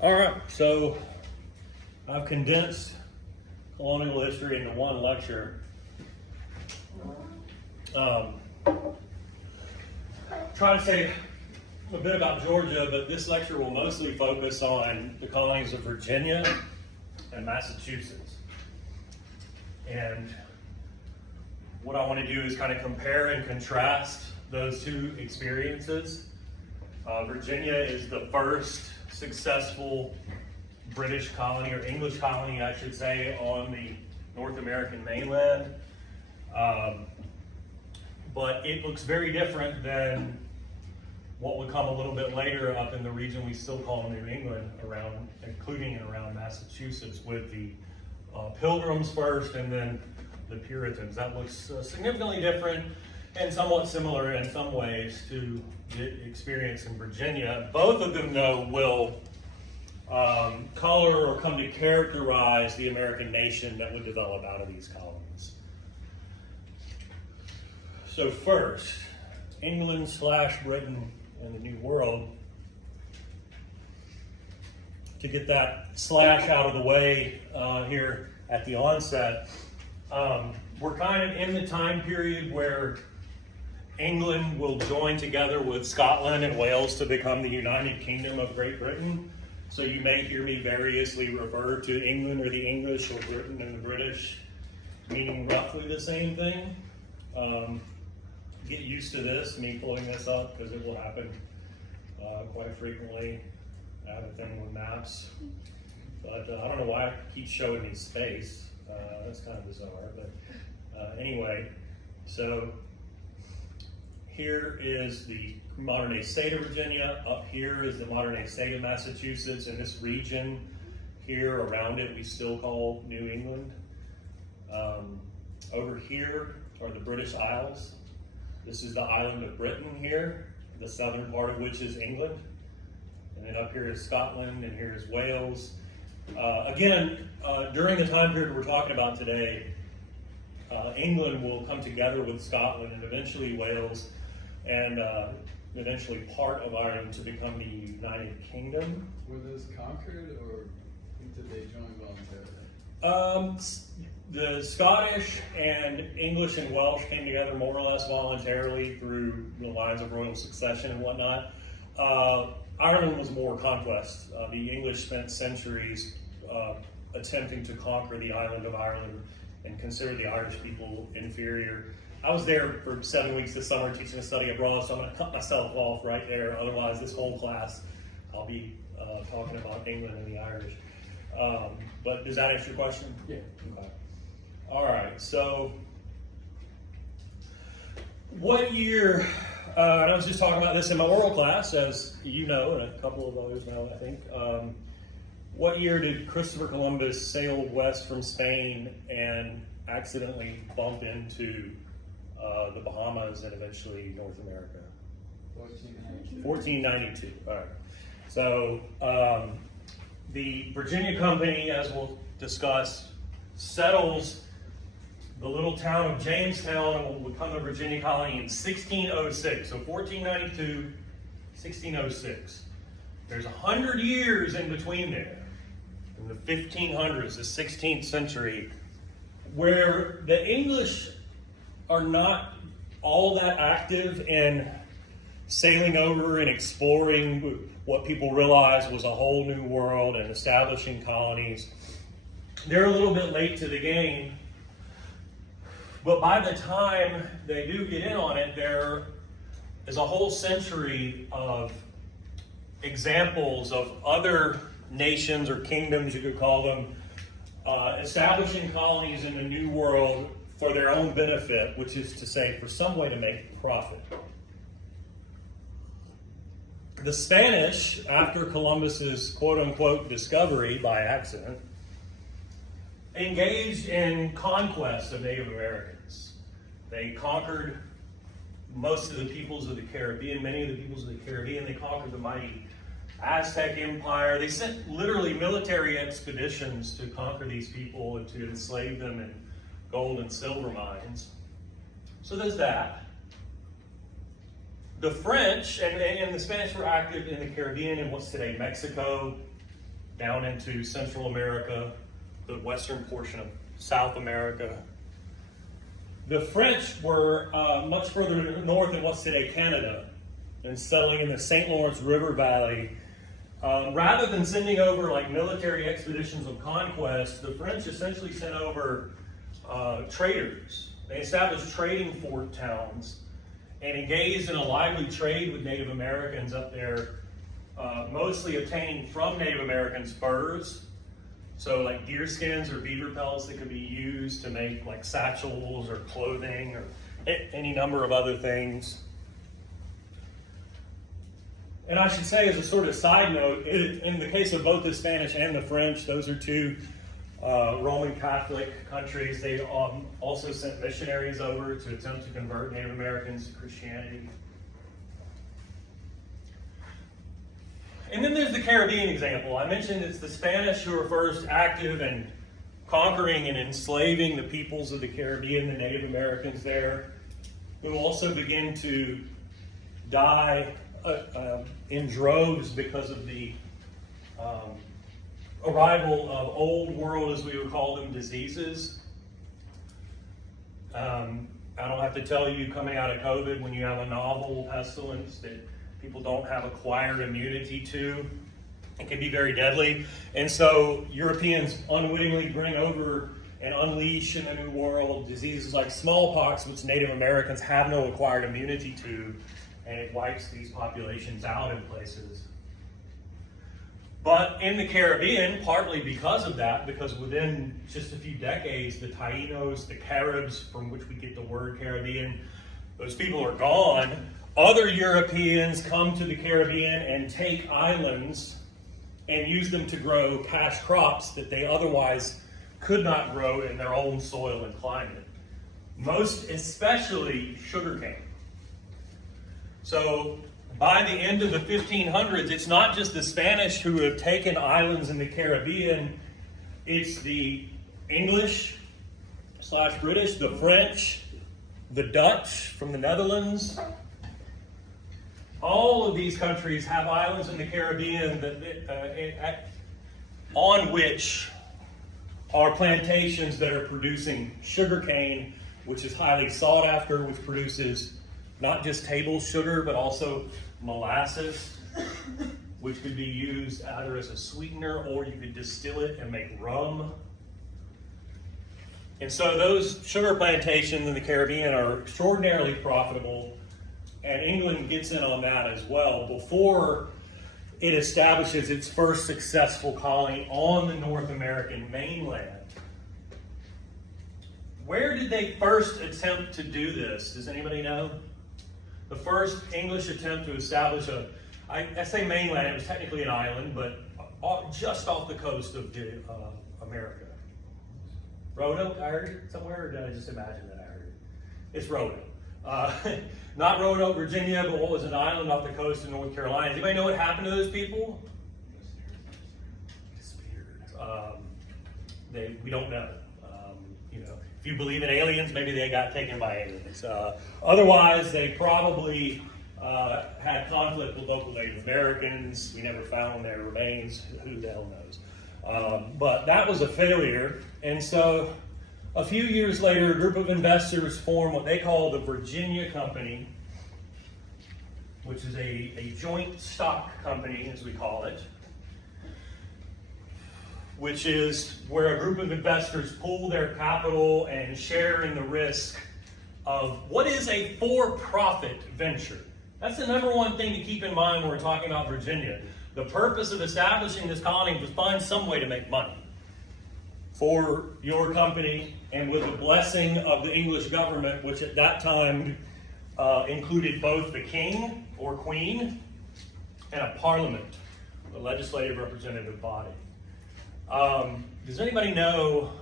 All right, so I've condensed colonial history into one lecture. Try to say a bit about Georgia, but this lecture will mostly focus on the colonies of Virginia and Massachusetts. And what I want to do is kind of compare and contrast those two experiences. Virginia is the first successful British colony, or English colony, I should say, on the North American mainland. But it looks very different than what would come a little bit later up in the region we still call New England, including and around Massachusetts, with the Pilgrims first and then the Puritans. That looks significantly different and somewhat similar in some ways to the experience in Virginia. Both of them, though, will color or come to characterize the American nation that would develop out of these colonies. So first, England/Britain and the New World. To get that slash out of the way here at the onset, we're kind of in the time period where England will join together with Scotland and Wales to become the United Kingdom of Great Britain. So you may hear me variously refer to England or the English or Britain and the British, meaning roughly the same thing. Get used to this, me pulling this up, because it will happen quite frequently. I have a thing with maps, but I don't know why I keep showing me space. That's kind of bizarre, but anyway, so here is the modern day state of Virginia. Up here is the modern day state of Massachusetts, and this region here around it we still call New England. Over here are the British Isles. This is the island of Britain here, the southern part of which is England. And then up here is Scotland, and here is Wales. During the time period we're talking about today, England will come together with Scotland and eventually Wales, and eventually part of Ireland to become the United Kingdom. Were those conquered, or did they join voluntarily? The Scottish and English and Welsh came together more or less voluntarily through the lines of royal succession and whatnot. Ireland was more conquest. The English spent centuries attempting to conquer the island of Ireland and consider the Irish people inferior. I was there for 7 weeks this summer teaching a study abroad, so I'm going to cut myself off right there. Otherwise, this whole class, I'll be talking about England and the Irish. But does that answer your question? Yeah. Okay. All right, so what year, and I was just talking about this in my oral class, as you know, and a couple of others know, I think. What year did Christopher Columbus sail west from Spain and accidentally bump into the Bahamas and eventually North America? 1492. 1492, all right. So the Virginia Company, as we'll discuss, settles the little town of Jamestown and will become a Virginia colony in 1606. So 1492, 1606. There's 100 years in between there, in the 1500s, the 16th century, where the English are not all that active in sailing over and exploring what people realized was a whole new world and establishing colonies. They're a little bit late to the game, but by the time they do get in on it, there is a whole century of examples of other nations or kingdoms, you could call them, establishing colonies in the New World for their own benefit, which is to say, for some way to make profit. The Spanish, after Columbus's quote-unquote discovery by accident, engaged in conquest of Native Americans. They conquered most of the peoples of the Caribbean, many of the peoples of the Caribbean. They conquered the mighty Aztec Empire. They sent literally military expeditions to conquer these people and to enslave them in gold and silver mines. So there's that. The French and the Spanish were active in the Caribbean and what's today Mexico, down into Central America, the western portion of South America. The French were much further north in what's today Canada, and settling in the St. Lawrence River Valley. Rather than sending over like military expeditions of conquest, the French essentially sent over traders. They established trading fort towns and engaged in a lively trade with Native Americans up there, mostly obtaining from Native Americans furs, so like deer skins or beaver pelts that could be used to make like satchels or clothing or any number of other things. And I should say, as a sort of side note, in the case of both the Spanish and the French, those are two Roman Catholic countries. They also sent missionaries over to attempt to convert Native Americans to Christianity. And then there's the Caribbean example. I mentioned it's the Spanish who were first active in conquering and enslaving the peoples of the Caribbean, the Native Americans there, who also begin to die in droves because of the arrival of old world, as we would call them, diseases. I don't have to tell you, coming out of COVID, when you have a novel pestilence that people don't have acquired immunity to, it can be very deadly. And so Europeans unwittingly bring over and unleash in the New World diseases like smallpox, which Native Americans have no acquired immunity to, and it wipes these populations out in places. But in the Caribbean, partly because of that, because within just a few decades, the Taínos, the Caribs, from which we get the word Caribbean, those people are gone. Other Europeans come to the Caribbean and take islands and use them to grow cash crops that they otherwise could not grow in their own soil and climate. Most especially sugarcane. So by the end of the 1500s, it's not just the Spanish who have taken islands in the Caribbean, it's the English/British, the French, the Dutch from the Netherlands. All of these countries have islands in the Caribbean on which are plantations that are producing sugarcane, which is highly sought after, which produces not just table sugar, but also molasses, which could be used either as a sweetener or you could distill it and make rum. And so those sugar plantations in the Caribbean are extraordinarily profitable, and England gets in on that as well before it establishes its first successful colony on the North American mainland. Where did they first attempt to do this? Does anybody know? The first English attempt to establish I say mainland, it was technically an island, but just off the coast of America. Roanoke, I heard it somewhere, or did I just imagine that I heard it? It's Roanoke. Not Roanoke, Virginia, but what was an island off the coast of North Carolina. Does anybody know what happened to those people? Disappeared. We don't know. If you believe in aliens, maybe they got taken by aliens. Otherwise, they probably had conflict with local Native Americans. We never found their remains. Who the hell knows? But that was a failure. And so a few years later, a group of investors formed what they call the Virginia Company, which is a joint stock company, as we call it, which is where a group of investors pool their capital and share in the risk of what is a for-profit venture. That's the number one thing to keep in mind when we're talking about Virginia. The purpose of establishing this colony was to find some way to make money for your company, and with the blessing of the English government, which at that time included both the king or queen and a parliament, the legislative representative body. Does anybody know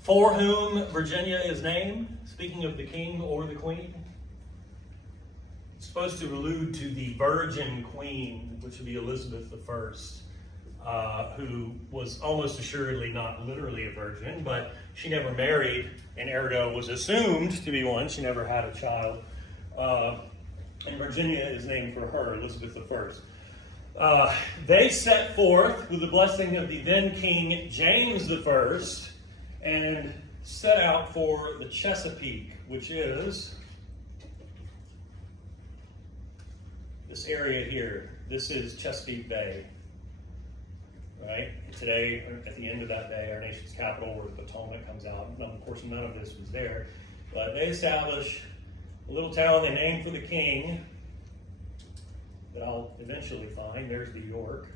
for whom Virginia is named? Speaking of the king or the queen? It's supposed to allude to the Virgin Queen, which would be Elizabeth I, who was almost assuredly not literally a virgin, but she never married, and ergo was assumed to be one. She never had a child. And Virginia is named for her, Elizabeth I. They set forth with the blessing of the then King James I and set out for the Chesapeake, which is this area here. This is Chesapeake Bay, right? Today, at the end of that bay, our nation's capital, where the Potomac comes out. Of course, none of this was there. But they established a little town they named for the king that I'll eventually find. There's New York.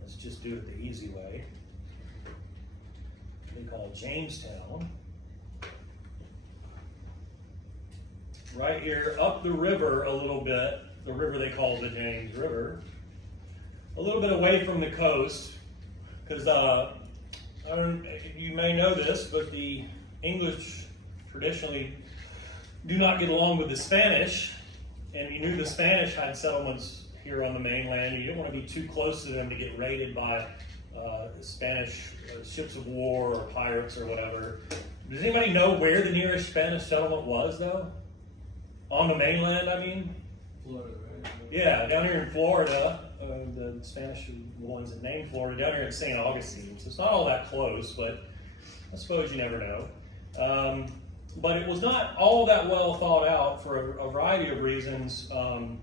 Let's just do it the easy way. They call it Jamestown. Right here, up the river a little bit, the river they call the James River, a little bit away from the coast, because you may know this, but the English traditionally do not get along with the Spanish, and you knew the Spanish had settlements here on the mainland. You didn't want to be too close to them to get raided by Spanish ships of war or pirates or whatever. Does anybody know where the nearest Spanish settlement was, though? On the mainland, I mean? Florida, right? Yeah, down here in Florida, the Spanish ones that named Florida, down here in St. Augustine. So it's not all that close, but I suppose you never know. But it was not all that well thought out for a variety of reasons. You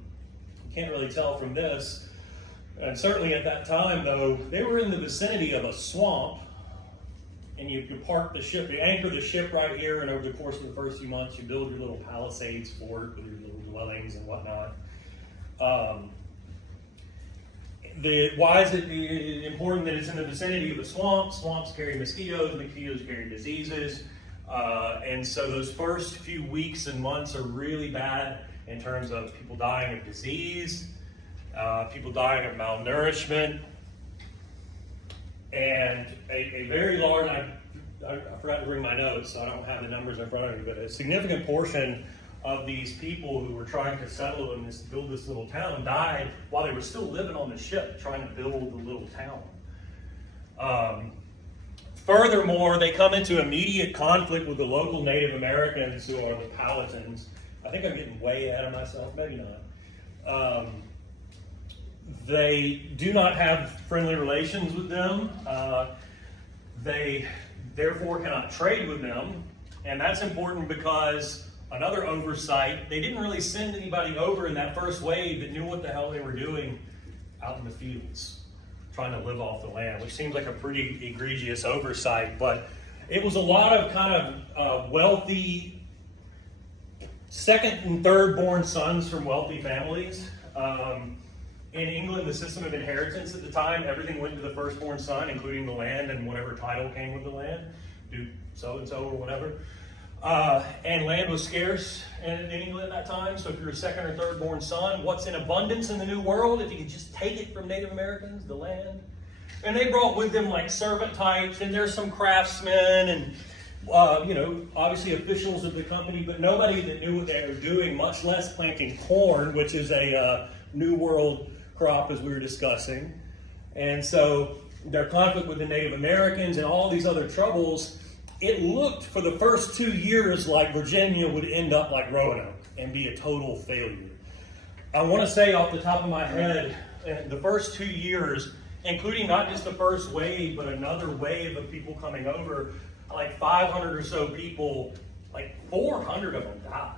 can't really tell from this. And certainly at that time, though, they were in the vicinity of a swamp. And you park the ship, you anchor the ship right here, and over the course of the first few months, you build your little palisades fort with your little dwellings and whatnot. Why is it important that it's in the vicinity of a swamp? Swamps carry mosquitoes carry diseases. And so those first few weeks and months are really bad in terms of people dying of disease, people dying of malnourishment, and a very large, I forgot to bring my notes, so I don't have the numbers in front of me, but a significant portion of these people who were trying to settle and build this little town died while they were still living on the ship trying to build the little town. Furthermore, they come into immediate conflict with the local Native Americans who are the Powhatans. I think I'm getting way ahead of myself, maybe not. They do not have friendly relations with them. They therefore cannot trade with them. And that's important because another oversight, they didn't really send anybody over in that first wave that knew what the hell they were doing out in the fields, trying to live off the land, which seems like a pretty egregious oversight. But it was a lot of kind of wealthy second and third born sons from wealthy families. In England, the system of inheritance at the time, everything went to the firstborn son, including the land and whatever title came with the land, Duke so-and-so or whatever. And land was scarce in England at that time, so if you're a second or third born son, what's in abundance in the New World, if you could just take it from Native Americans, the land. And they brought with them like servant types, and there's some craftsmen, and obviously officials of the company, but nobody that knew what they were doing, much less planting corn, which is a New World crop, as we were discussing. And so their conflict with the Native Americans and all these other troubles, it looked for the first 2 years like Virginia would end up like Roanoke and be a total failure. I want to say off the top of my head, the first 2 years, including not just the first wave, but another wave of people coming over, like 500 or so people, like 400 of them died.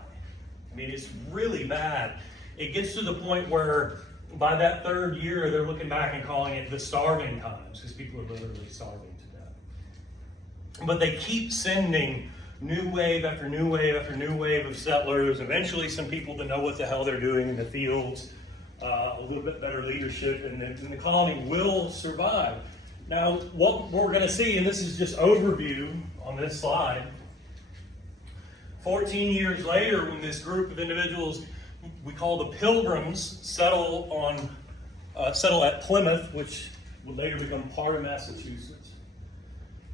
I mean, it's really bad. It gets to the point where by that third year, they're looking back and calling it the starving times, because people are literally starving to death. But they keep sending new wave after new wave after new wave of settlers, eventually some people that know what the hell they're doing in the fields, a little bit better leadership, and the colony will survive. Now, what we're going to see, and this is just overview on this slide, 14 years later, when this group of individuals we call the Pilgrims settle at Plymouth, which would later become part of Massachusetts.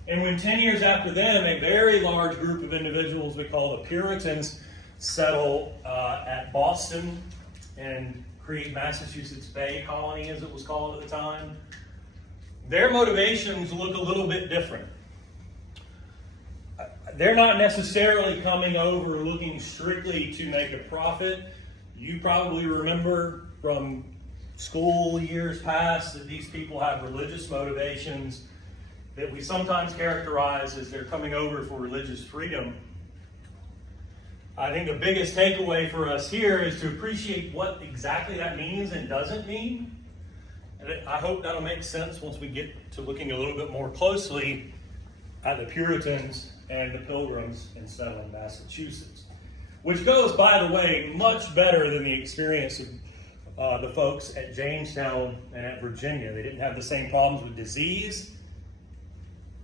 And when 10 years after them, a very large group of individuals we call the Puritans settle at Boston and create Massachusetts Bay Colony, as it was called at the time. Their motivations look a little bit different. They're not necessarily coming over looking strictly to make a profit. You probably remember from school years past that these people have religious motivations that we sometimes characterize as they're coming over for religious freedom. I think the biggest takeaway for us here is to appreciate what exactly that means and doesn't mean. And I hope that'll make sense once we get to looking a little bit more closely at the Puritans and the Pilgrims in settling Massachusetts, which goes, by the way, much better than the experience of the folks at Jamestown and at Virginia. They didn't have the same problems with disease.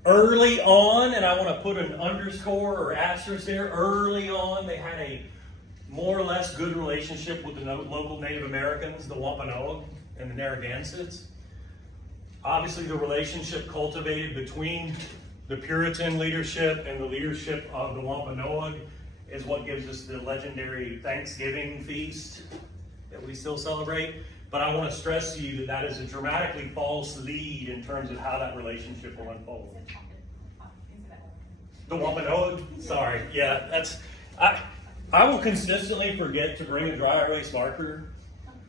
Early on, and I want to put an underscore or asterisk there, early on they had a more or less good relationship with the local Native Americans, the Wampanoag and the Narragansetts. Obviously the relationship cultivated between the Puritan leadership and the leadership of the Wampanoag is what gives us the legendary Thanksgiving feast that we still celebrate. But I want to stress to you that that is a dramatically false lead in terms of how that relationship will unfold. The Wampanoag? Sorry, yeah, that's, I will consistently forget to bring a dry erase marker.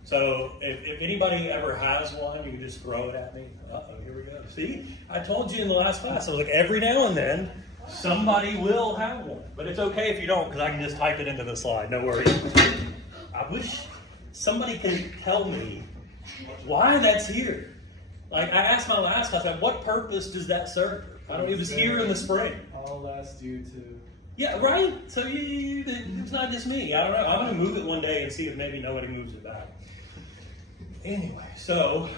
So if anybody ever has one, you can just throw it at me. Uh-oh, here we go. See, I told you in the last class, I was like, every now and then, somebody will have one. But it's okay if you don't, because I can just type it into the slide, no worries. I wish somebody can tell me why that's here. Like, I asked my last class, like, what purpose does that serve? I don't, it was here in the spring. All that's due to... Yeah, right? So it's not just me. I don't know. I'm going to move it one day and see if maybe nobody moves it back. Anyway, so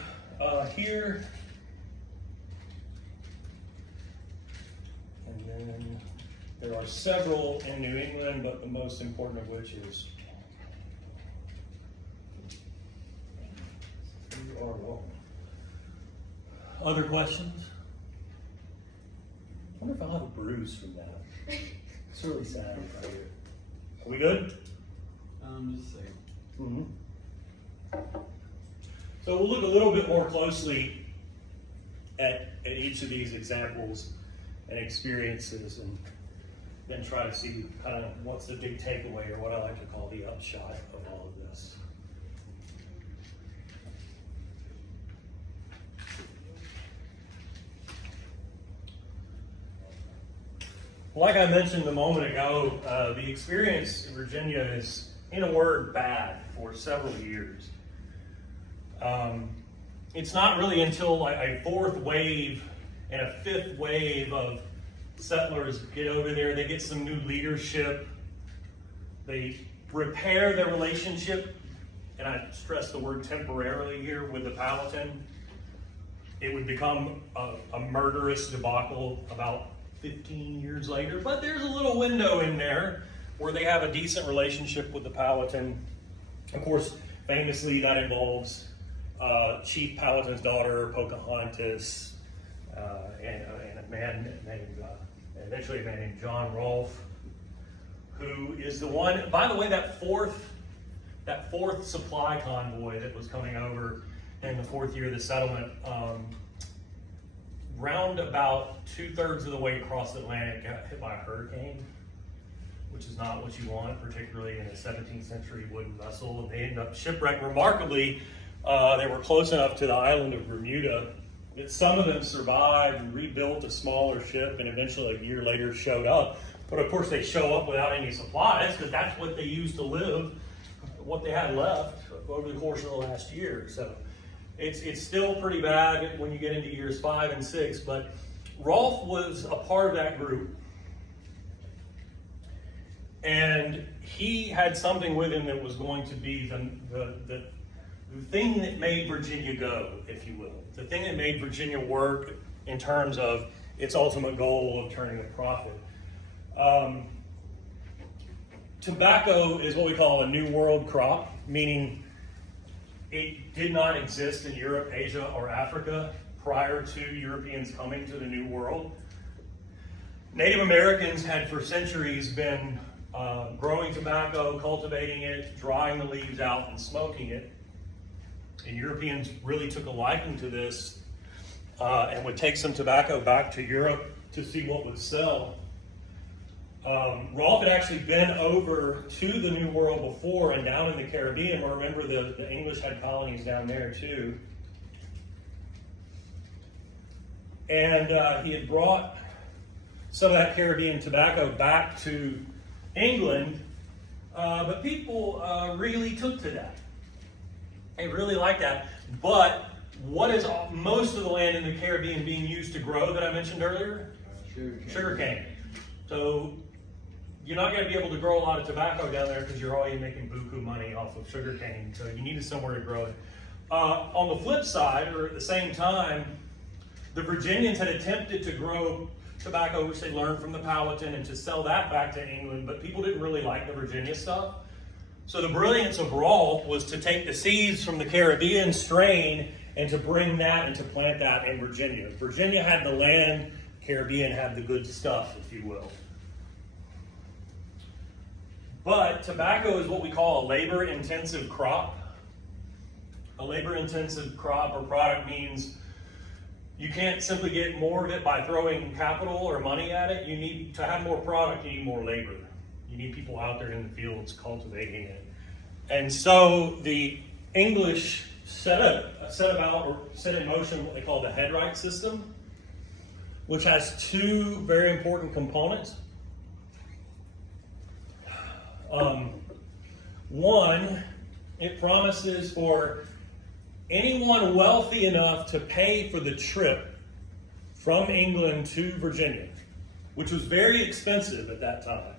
here, and then there are several in New England, but the most important of which is you are welcome. Other questions? I wonder if I'll have a bruise from that. It's really sad right here. Are we good? Just saying. Mm-hmm. So we'll look a little bit more closely at each of these examples and experiences and then try to see kind of what's the big takeaway, or what I like to call the upshot of all of this. Like I mentioned a moment ago, the experience in Virginia is, in a word, bad for several years. It's not really until like a fourth wave and a fifth wave of settlers get over there, they get some new leadership, they repair their relationship, and I stress the word temporarily here, with the Powhatan. It would become a murderous debacle about 15 years later, but there's a little window in there where they have a decent relationship with the Powhatan. Of course, famously that involves Chief Powhatan's daughter, Pocahontas, and a man named, eventually a man named John Rolfe, who is the one, by the way, that fourth supply convoy that was coming over in the fourth year of the settlement, round about 2/3 of the way across the Atlantic got hit by a hurricane, which is not what you want, particularly in a 17th century wooden vessel, and they ended up shipwrecked. Remarkably, they were close enough to the island of Bermuda that some of them survived and rebuilt a smaller ship, and eventually a year later showed up. But of course they show up without any supplies, because that's what they used to live, what they had left over the course of the last year. So it's still pretty bad when you get into years 5 and 6, but Rolfe was a part of that group. And he had something with him that was going to be the thing that made Virginia go, if you will. The thing that made Virginia work in terms of its ultimate goal of turning a profit. Tobacco is what we call a New World crop, meaning it did not exist in Europe, Asia, or Africa prior to Europeans coming to the New World. Native Americans had for centuries been growing tobacco, cultivating it, drying the leaves out, and smoking it. And Europeans really took a liking to this and would take some tobacco back to Europe to see what would sell. Rolf had actually been over to the New World before and down in the Caribbean. Remember, the English had colonies down there too. And he had brought some of that Caribbean tobacco back to England, but people really took to that. They really liked that. But what is most of the land in the Caribbean being used to grow that I mentioned earlier? Sugarcane. So you're not going to be able to grow a lot of tobacco down there because you're already making buku money off of sugarcane. So you needed somewhere to grow it. On the flip side, or at the same time, the Virginians had attempted to grow tobacco, which they learned from the Powhatan, and to sell that back to England, but people didn't really like the Virginia stuff. So the brilliance of Rolf was to take the seeds from the Caribbean strain and to bring that and to plant that in Virginia. Virginia had the land, Caribbean had the good stuff, if you will. But tobacco is what we call a labor-intensive crop. A labor-intensive crop or product means you can't simply get more of it by throwing capital or money at it. You need to have more product, you need more labor. You need people out there in the fields cultivating it. And so the English set in motion what they call the headright system, which has two very important components. One, it promises for anyone wealthy enough to pay for the trip from England to Virginia, which was very expensive at that time.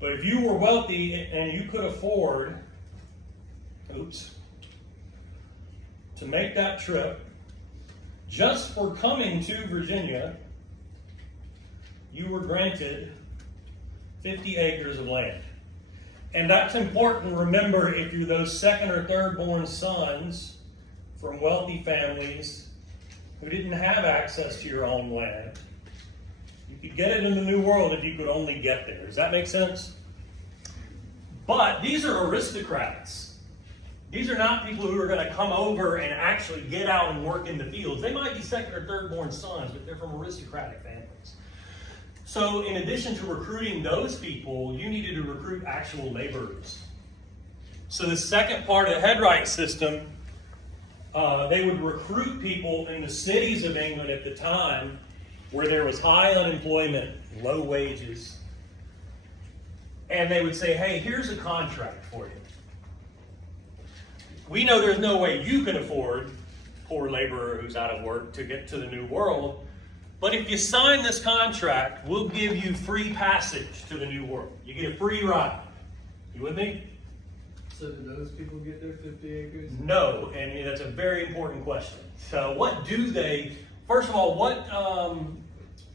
But if you were wealthy and you could afford, to make that trip, just for coming to Virginia, you were granted 50 acres of land. And that's important. Remember, if you're those second or third born sons from wealthy families who didn't have access to your own land, you could get it in the New World if you could only get there. Does that make sense? But these are aristocrats. These are not people who are going to come over and actually get out and work in the fields. They might be second or third born sons, but they're from aristocratic families. So in addition to recruiting those people, you needed to recruit actual laborers. So the second part of the headright system, they would recruit people in the cities of England at the time where there was high unemployment, low wages. And they would say, hey, here's a contract for you. We know there's no way you can afford poor laborer who's out of work to get to the New World. But if you sign this contract, we'll give you free passage to the New World. You get a free ride. You with me? So do those people get their 50 acres? No, and that's a very important question. So what do they, first of all,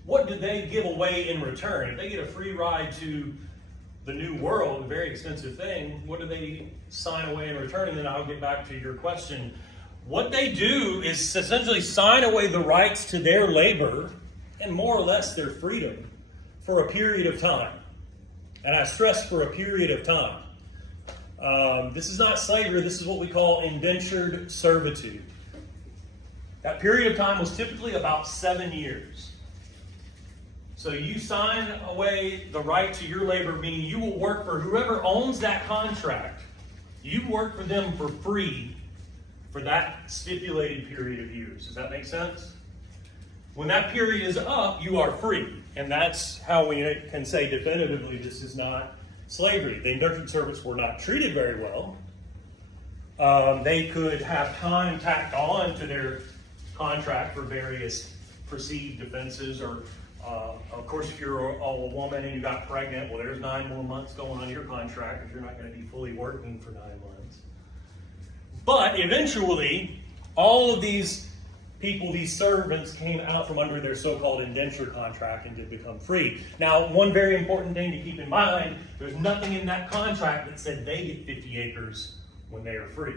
what do they give away in return? If they get a free ride to the New World, a very expensive thing, what do they sign away in return? And then I'll get back to your question. What they do is essentially sign away the rights to their labor and more or less their freedom for a period of time. And I stress for a period of time. This is not slavery, this is what we call indentured servitude. That period of time was typically about 7 years. So you sign away the right to your labor, meaning you will work for whoever owns that contract. You work for them for free for that stipulated period of years. Does that make sense? When that period is up, you are free. And that's how we can say definitively this is not slavery. The indentured servants were not treated very well. They could have time tacked on to their contract for various perceived offenses, or of course, if you're a woman and you got pregnant, well, there's 9 more months going on your contract if you're not going to be fully working for 9 months. But eventually, all of these people, these servants, came out from under their so-called indenture contract and did become free. Now, one very important thing to keep in mind, there's nothing in that contract that said they get 50 acres when they are free.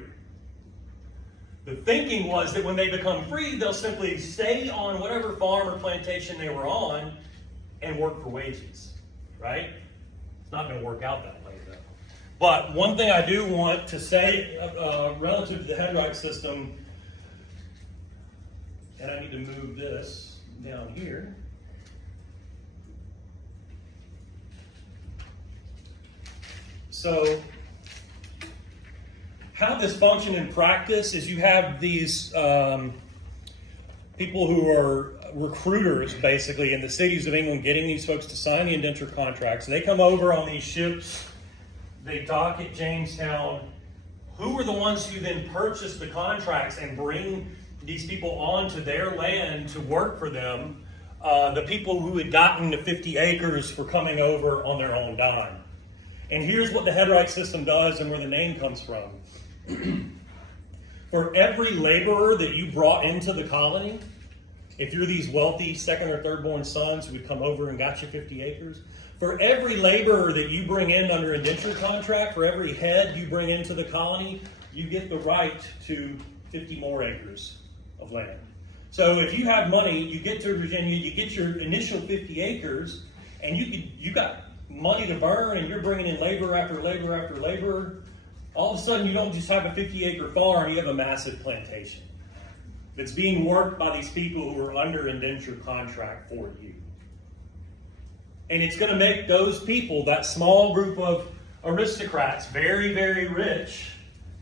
The thinking was that when they become free, they'll simply stay on whatever farm or plantation they were on and work for wages, right? It's not going to work out that way, though. But one thing I do want to say relative to the headright system, and I need to move this down here. So how this functioned in practice is you have these people who are recruiters, basically, in the cities of England, getting these folks to sign the indenture contracts. They come over on these ships, they dock at Jamestown. Who are the ones who then purchase the contracts and bring these people onto their land to work for them? The people who had gotten to 50 acres for coming over on their own dime. And here's what the headright system does and where the name comes from. For every laborer that you brought into the colony, if you're these wealthy second or third born sons who would come over and got you 50 acres, for every laborer that you bring in under indenture contract, for every head you bring into the colony, you get the right to 50 more acres of land. So if you have money, you get to Virginia, you get your initial 50 acres, and you got money to burn, and you're bringing in labor after labor after labor. All of a sudden, you don't just have a 50-acre farm, you have a massive plantation that's being worked by these people who are under indenture contract for you. And it's going to make those people, that small group of aristocrats, very, very rich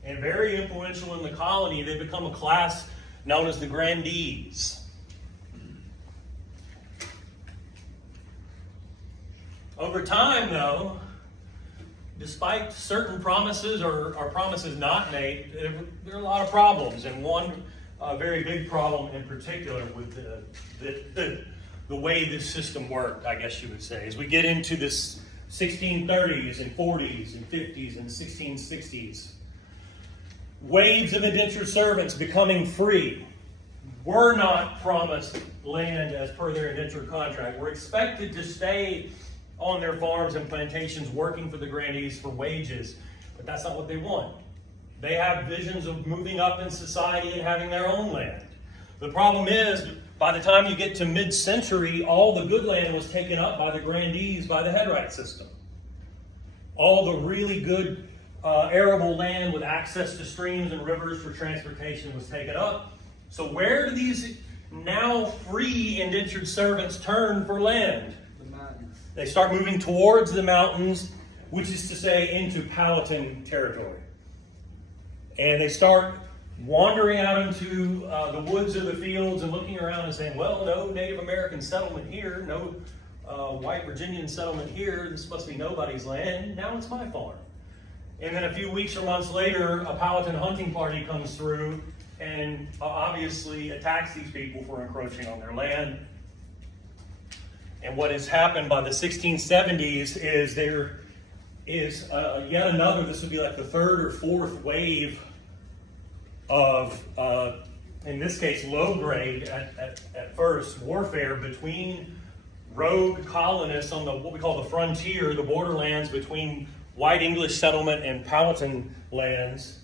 and very influential in the colony. They become a class known as the grandees. Over time, though, despite certain promises or promises not made, there are a lot of problems. And one very big problem in particular with the way this system worked, I guess you would say, as we get into this 1630s and 40s and 50s and 1660s. Waves of indentured servants becoming free were not promised land as per their indentured contract. Were expected to stay on their farms and plantations working for the grandees for wages, but that's not what they want. They have visions of moving up in society and having their own land. The problem is, by the time you get to mid-century, all the good land was taken up by the grandees by the headright system. All the really good arable land with access to streams and rivers for transportation was taken up. So where do these now free indentured servants turn for land? The mountains. They start moving towards the mountains, which is to say into Powhatan territory. And they start wandering out into the woods or the fields and looking around and saying, well, no Native American settlement here, no white Virginian settlement here, this must be nobody's land, now it's my farm. And then a few weeks or months later, a Powhatan hunting party comes through and obviously attacks these people for encroaching on their land. And what has happened by the 1670s is there is yet another, this would be like the third or fourth wave of, in this case, low-grade at first warfare between rogue colonists on the what we call the frontier, the borderlands between white English settlement and Powhatan lands,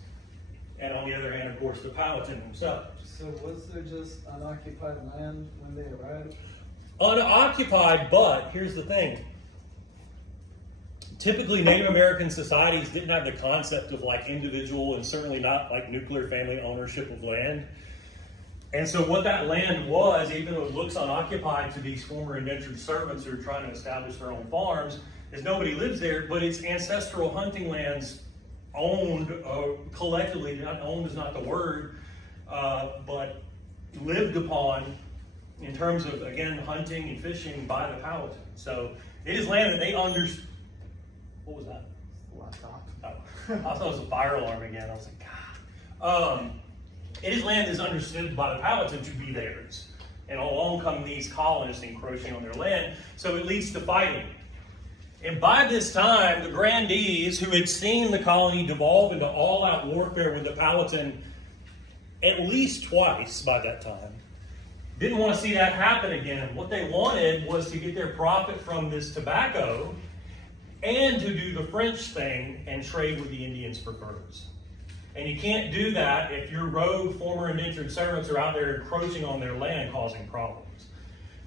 and on the other hand, of course, the Powhatan themselves. So was there just unoccupied land when they arrived? Unoccupied, but here's the thing. Typically, Native American societies didn't have the concept of like individual and certainly not like nuclear family ownership of land. And so what that land was, even though it looks unoccupied to these former indentured servants who are trying to establish their own farms, is nobody lives there, but it's ancestral hunting lands owned collectively, not owned is not the word, but lived upon in terms of, again, hunting and fishing by the Powhatan. So it is land that they understand. What was that? Laptop. Oh, I thought it was a fire alarm again. I was like, God. It is land that is understood by the Powhatan to be theirs. And along come these colonists encroaching on their land, so it leads to fighting. And by this time, the grandees, who had seen the colony devolve into all-out warfare with the Powhatan at least twice by that time, didn't want to see that happen again. What they wanted was to get their profit from this tobacco and to do the French thing and trade with the Indians for furs. And you can't do that if your rogue former indentured servants are out there encroaching on their land, causing problems.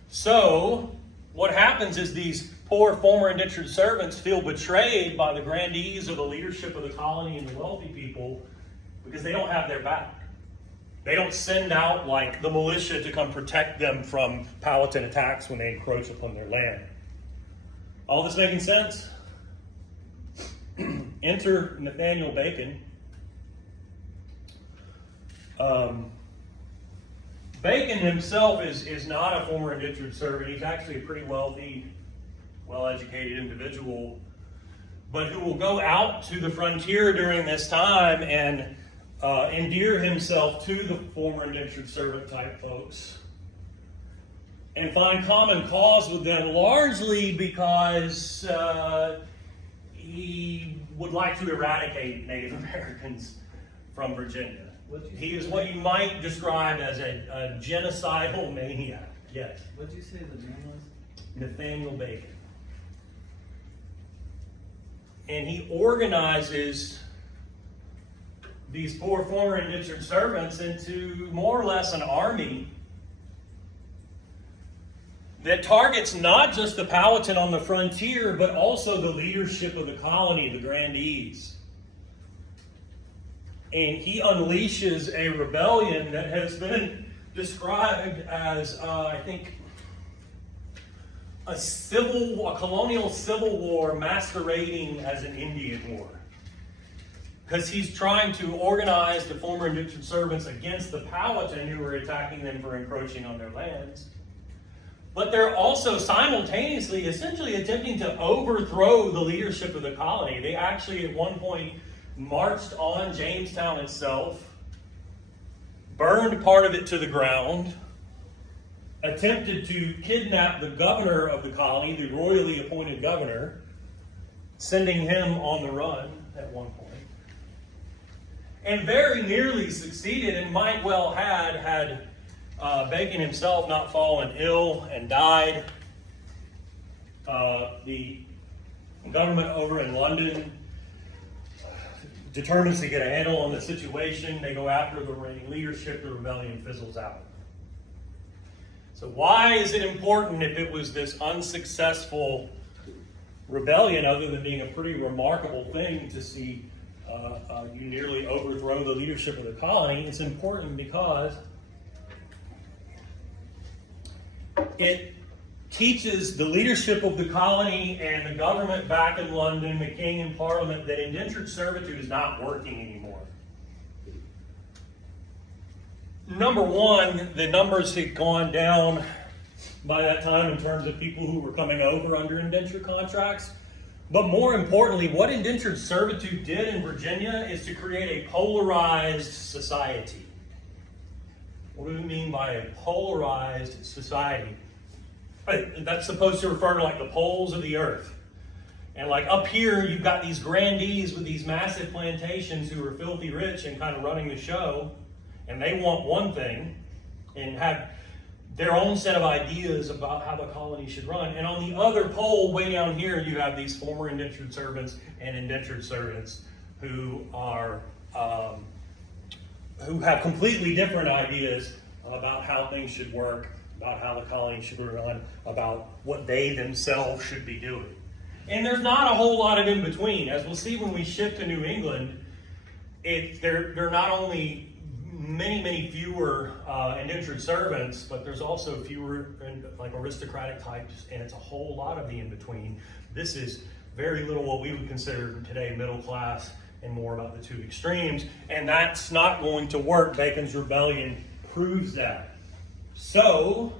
So what happens is these poor former indentured servants feel betrayed by the grandees or the leadership of the colony and the wealthy people because they don't have their back. They don't send out like the militia to come protect them from Powhatan attacks when they encroach upon their land. All this making sense? enter Nathaniel Bacon. Bacon himself is not a former indentured servant. He's actually a pretty wealthy, well-educated individual, but who will go out to the frontier during this time and endear himself to the former indentured servant type folks and find common cause with them, largely because he would like to eradicate Native Americans from Virginia. He is what you might describe as a genocidal maniac. Yes. What did you say the name was? Nathaniel Bacon. And he organizes these poor former indentured servants into more or less an army that targets not just the Powhatan on the frontier, but also the leadership of the colony, the grandees. And he unleashes a rebellion that has been described as, I think, a colonial civil war masquerading as an Indian war. Because he's trying to organize the former indentured servants against the Powhatan who are attacking them for encroaching on their lands. But they're also simultaneously essentially attempting to overthrow the leadership of the colony. They actually at one point marched on Jamestown itself, burned part of it to the ground, attempted to kidnap the governor of the colony, the royally appointed governor, sending him on the run at one point. And very nearly succeeded, and might well had Bacon himself not fallen ill and died. The government over in London determines to get a handle on the situation. They go after the reigning leadership. The rebellion fizzles out. So why is it important if it was this unsuccessful rebellion, other than being a pretty remarkable thing to see you nearly overthrow the leadership of the colony? It's important because it teaches the leadership of the colony and the government back in London, the king and parliament, that indentured servitude is not working anymore. Number one, the numbers had gone down by that time in terms of people who were coming over under indentured contracts. But more importantly, what indentured servitude did in Virginia is to create a polarized society. What do we mean by a polarized society? That's supposed to refer to like the poles of the earth. And like up here, you've got these grandees with these massive plantations who are filthy rich and kind of running the show. And they want one thing and have their own set of ideas about how the colony should run. And on the other pole, way down here, you have these former indentured servants and indentured servants who are who have completely different ideas about how things should work, about how the colony should run, about what they themselves should be doing. And there's not a whole lot of in between. As we'll see when we shift to New England, there are not only many fewer indentured servants, but there's also fewer like aristocratic types, and it's a whole lot of the in between. This is very little what we would consider today middle class, and more about the two extremes, and that's not going to work. Bacon's Rebellion proves that. So,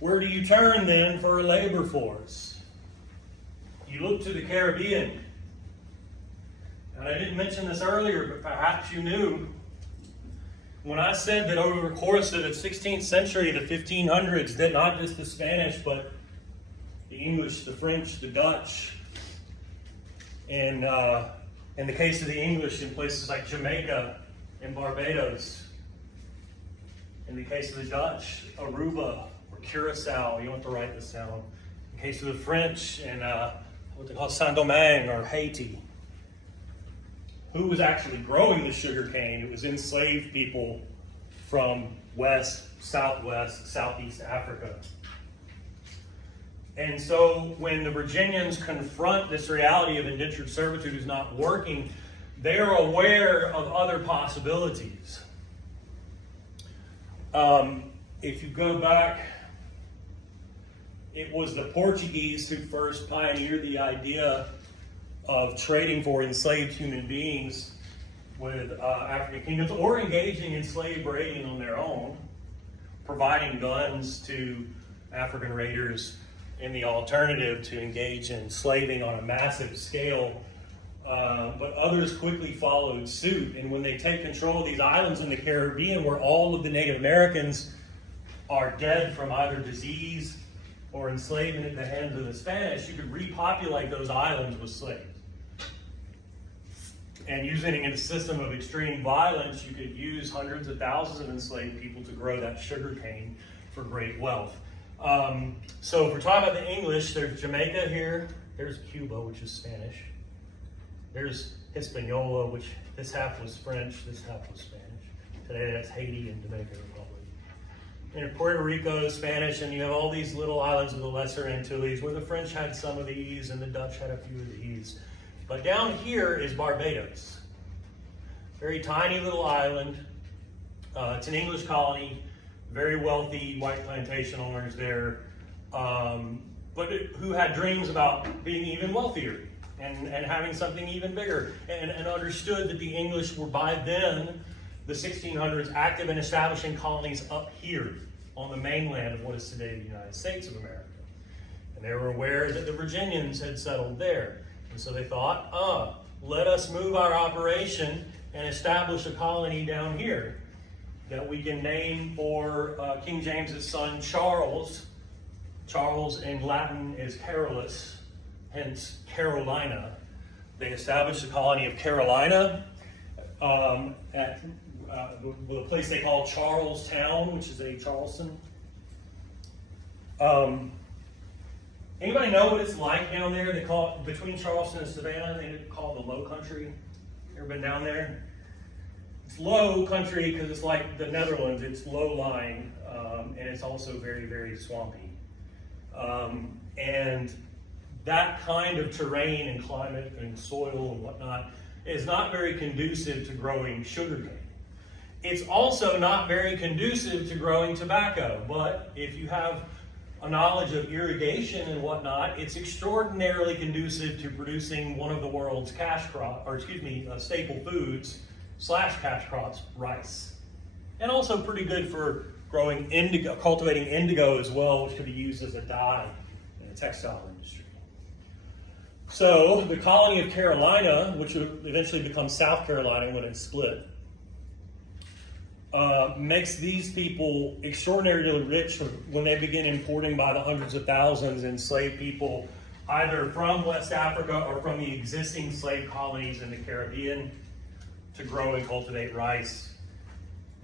where do you turn then for a labor force? You look to the Caribbean. And I didn't mention this earlier, but perhaps you knew. When I said that over the course of the 16th century, the 1500s, that not just the Spanish, but the English, the French, the Dutch, and in the case of the English, in places like Jamaica and Barbados. In the case of the Dutch, Aruba or Curacao, you don't have to write this down. In the case of the French, and what they call Saint-Domingue or Haiti. Who was actually growing the sugar cane? It was enslaved people from West, Southwest, Southeast Africa. And so when the Virginians confront this reality of indentured servitude is not working, they're aware of other possibilities. If you go back it was the Portuguese who first pioneered the idea of trading for enslaved human beings with African kingdoms, or engaging in slave raiding on their own, providing guns to African raiders in the alternative to engage in slaving on a massive scale. But others quickly followed suit, and when they take control of these islands in the Caribbean where all of the Native Americans are dead from either disease or enslavement at the hands of the Spanish, you could repopulate those islands with slaves. And using a system of extreme violence, you could use hundreds of thousands of enslaved people to grow that sugar cane for great wealth. So if we're talking about the English, there's Jamaica here, there's Cuba, which is Spanish. There's Hispaniola, which this half was French, this half was Spanish. Today that's Haiti and Dominican Republic. And Puerto Rico is Spanish, and you have all these little islands of the Lesser Antilles where the French had some of these and the Dutch had a few of these. But down here is Barbados. Very tiny little island. It's an English colony, very wealthy white plantation owners there, but who had dreams about being even wealthier and having something even bigger, and understood that the English were by then, the 1600s, active in establishing colonies up here on the mainland of what is today the United States of America. And they were aware that the Virginians had settled there. And so they thought, let us move our operation and establish a colony down here that we can name for King James's son, Charles. Charles in Latin is Carolus, hence Carolina. They established a colony of Carolina at the place they call Charlestown, which is a Charleston. Anybody know what it's like down there? They call it, between Charleston and Savannah, they call it the Low Country. Ever been down there? It's low country because it's like the Netherlands. It's low-lying, and it's also very, very swampy. And that kind of terrain and climate and soil and whatnot is not very conducive to growing sugarcane. It's also not very conducive to growing tobacco, but if you have a knowledge of irrigation and whatnot, it's extraordinarily conducive to producing one of the world's staple foods / cash crops, rice. And also pretty good for growing indigo, cultivating indigo as well, which could be used as a dye in the textile industry. So the colony of Carolina, which would eventually become South Carolina when it's split, makes these people extraordinarily rich when they begin importing by the hundreds of thousands enslaved people, either from West Africa or from the existing slave colonies in the Caribbean, to grow and cultivate rice,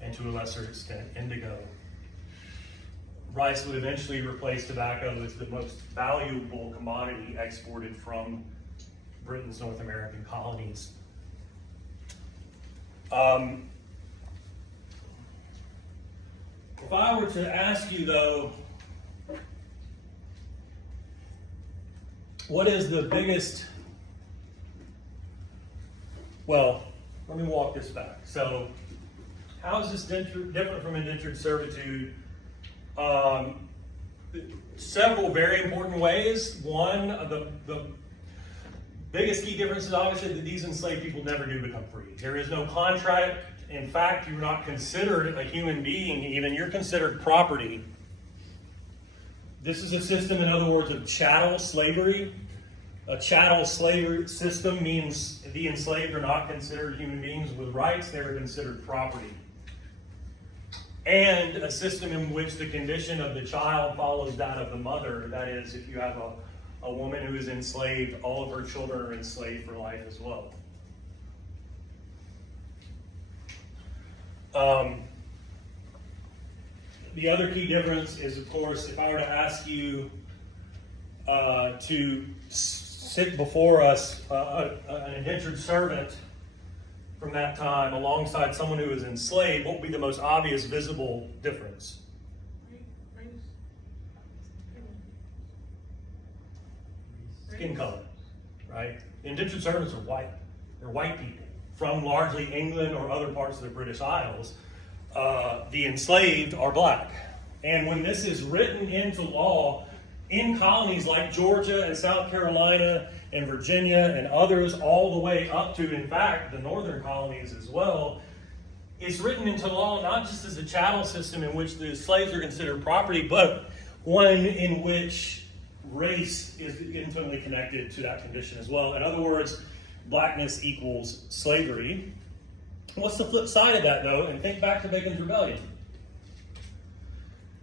and to a lesser extent, indigo. Rice would eventually replace tobacco as the most valuable commodity exported from Britain's North American colonies. If I were to ask you, though, what is the biggest, well, let me walk this back. So, how is this different from indentured servitude? Several very important ways. One, the biggest key difference is obviously that these enslaved people never do become free. There is no contract. In fact, you're not considered a human being even. You're considered property. This is a system, in other words, of chattel slavery. A chattel slavery system means the enslaved are not considered human beings with rights. They're considered property. And a system in which the condition of the child follows that of the mother. That is, if you have a woman who is enslaved, all of her children are enslaved for life as well. The other key difference is, of course, if I were to ask you to sit before us an indentured servant from that time alongside someone who is enslaved, what would be the most obvious visible difference? Skin color, right? Indentured servants are white. They're white people from largely England or other parts of the British Isles. The enslaved are black. And when this is written into law, in colonies like Georgia and South Carolina and Virginia and others, all the way up to, in fact, the northern colonies as well, it's written into law not just as a chattel system in which the slaves are considered property, but one in which race is intimately connected to that condition as well. In other words, blackness equals slavery. What's the flip side of that, though? And think back to Bacon's Rebellion.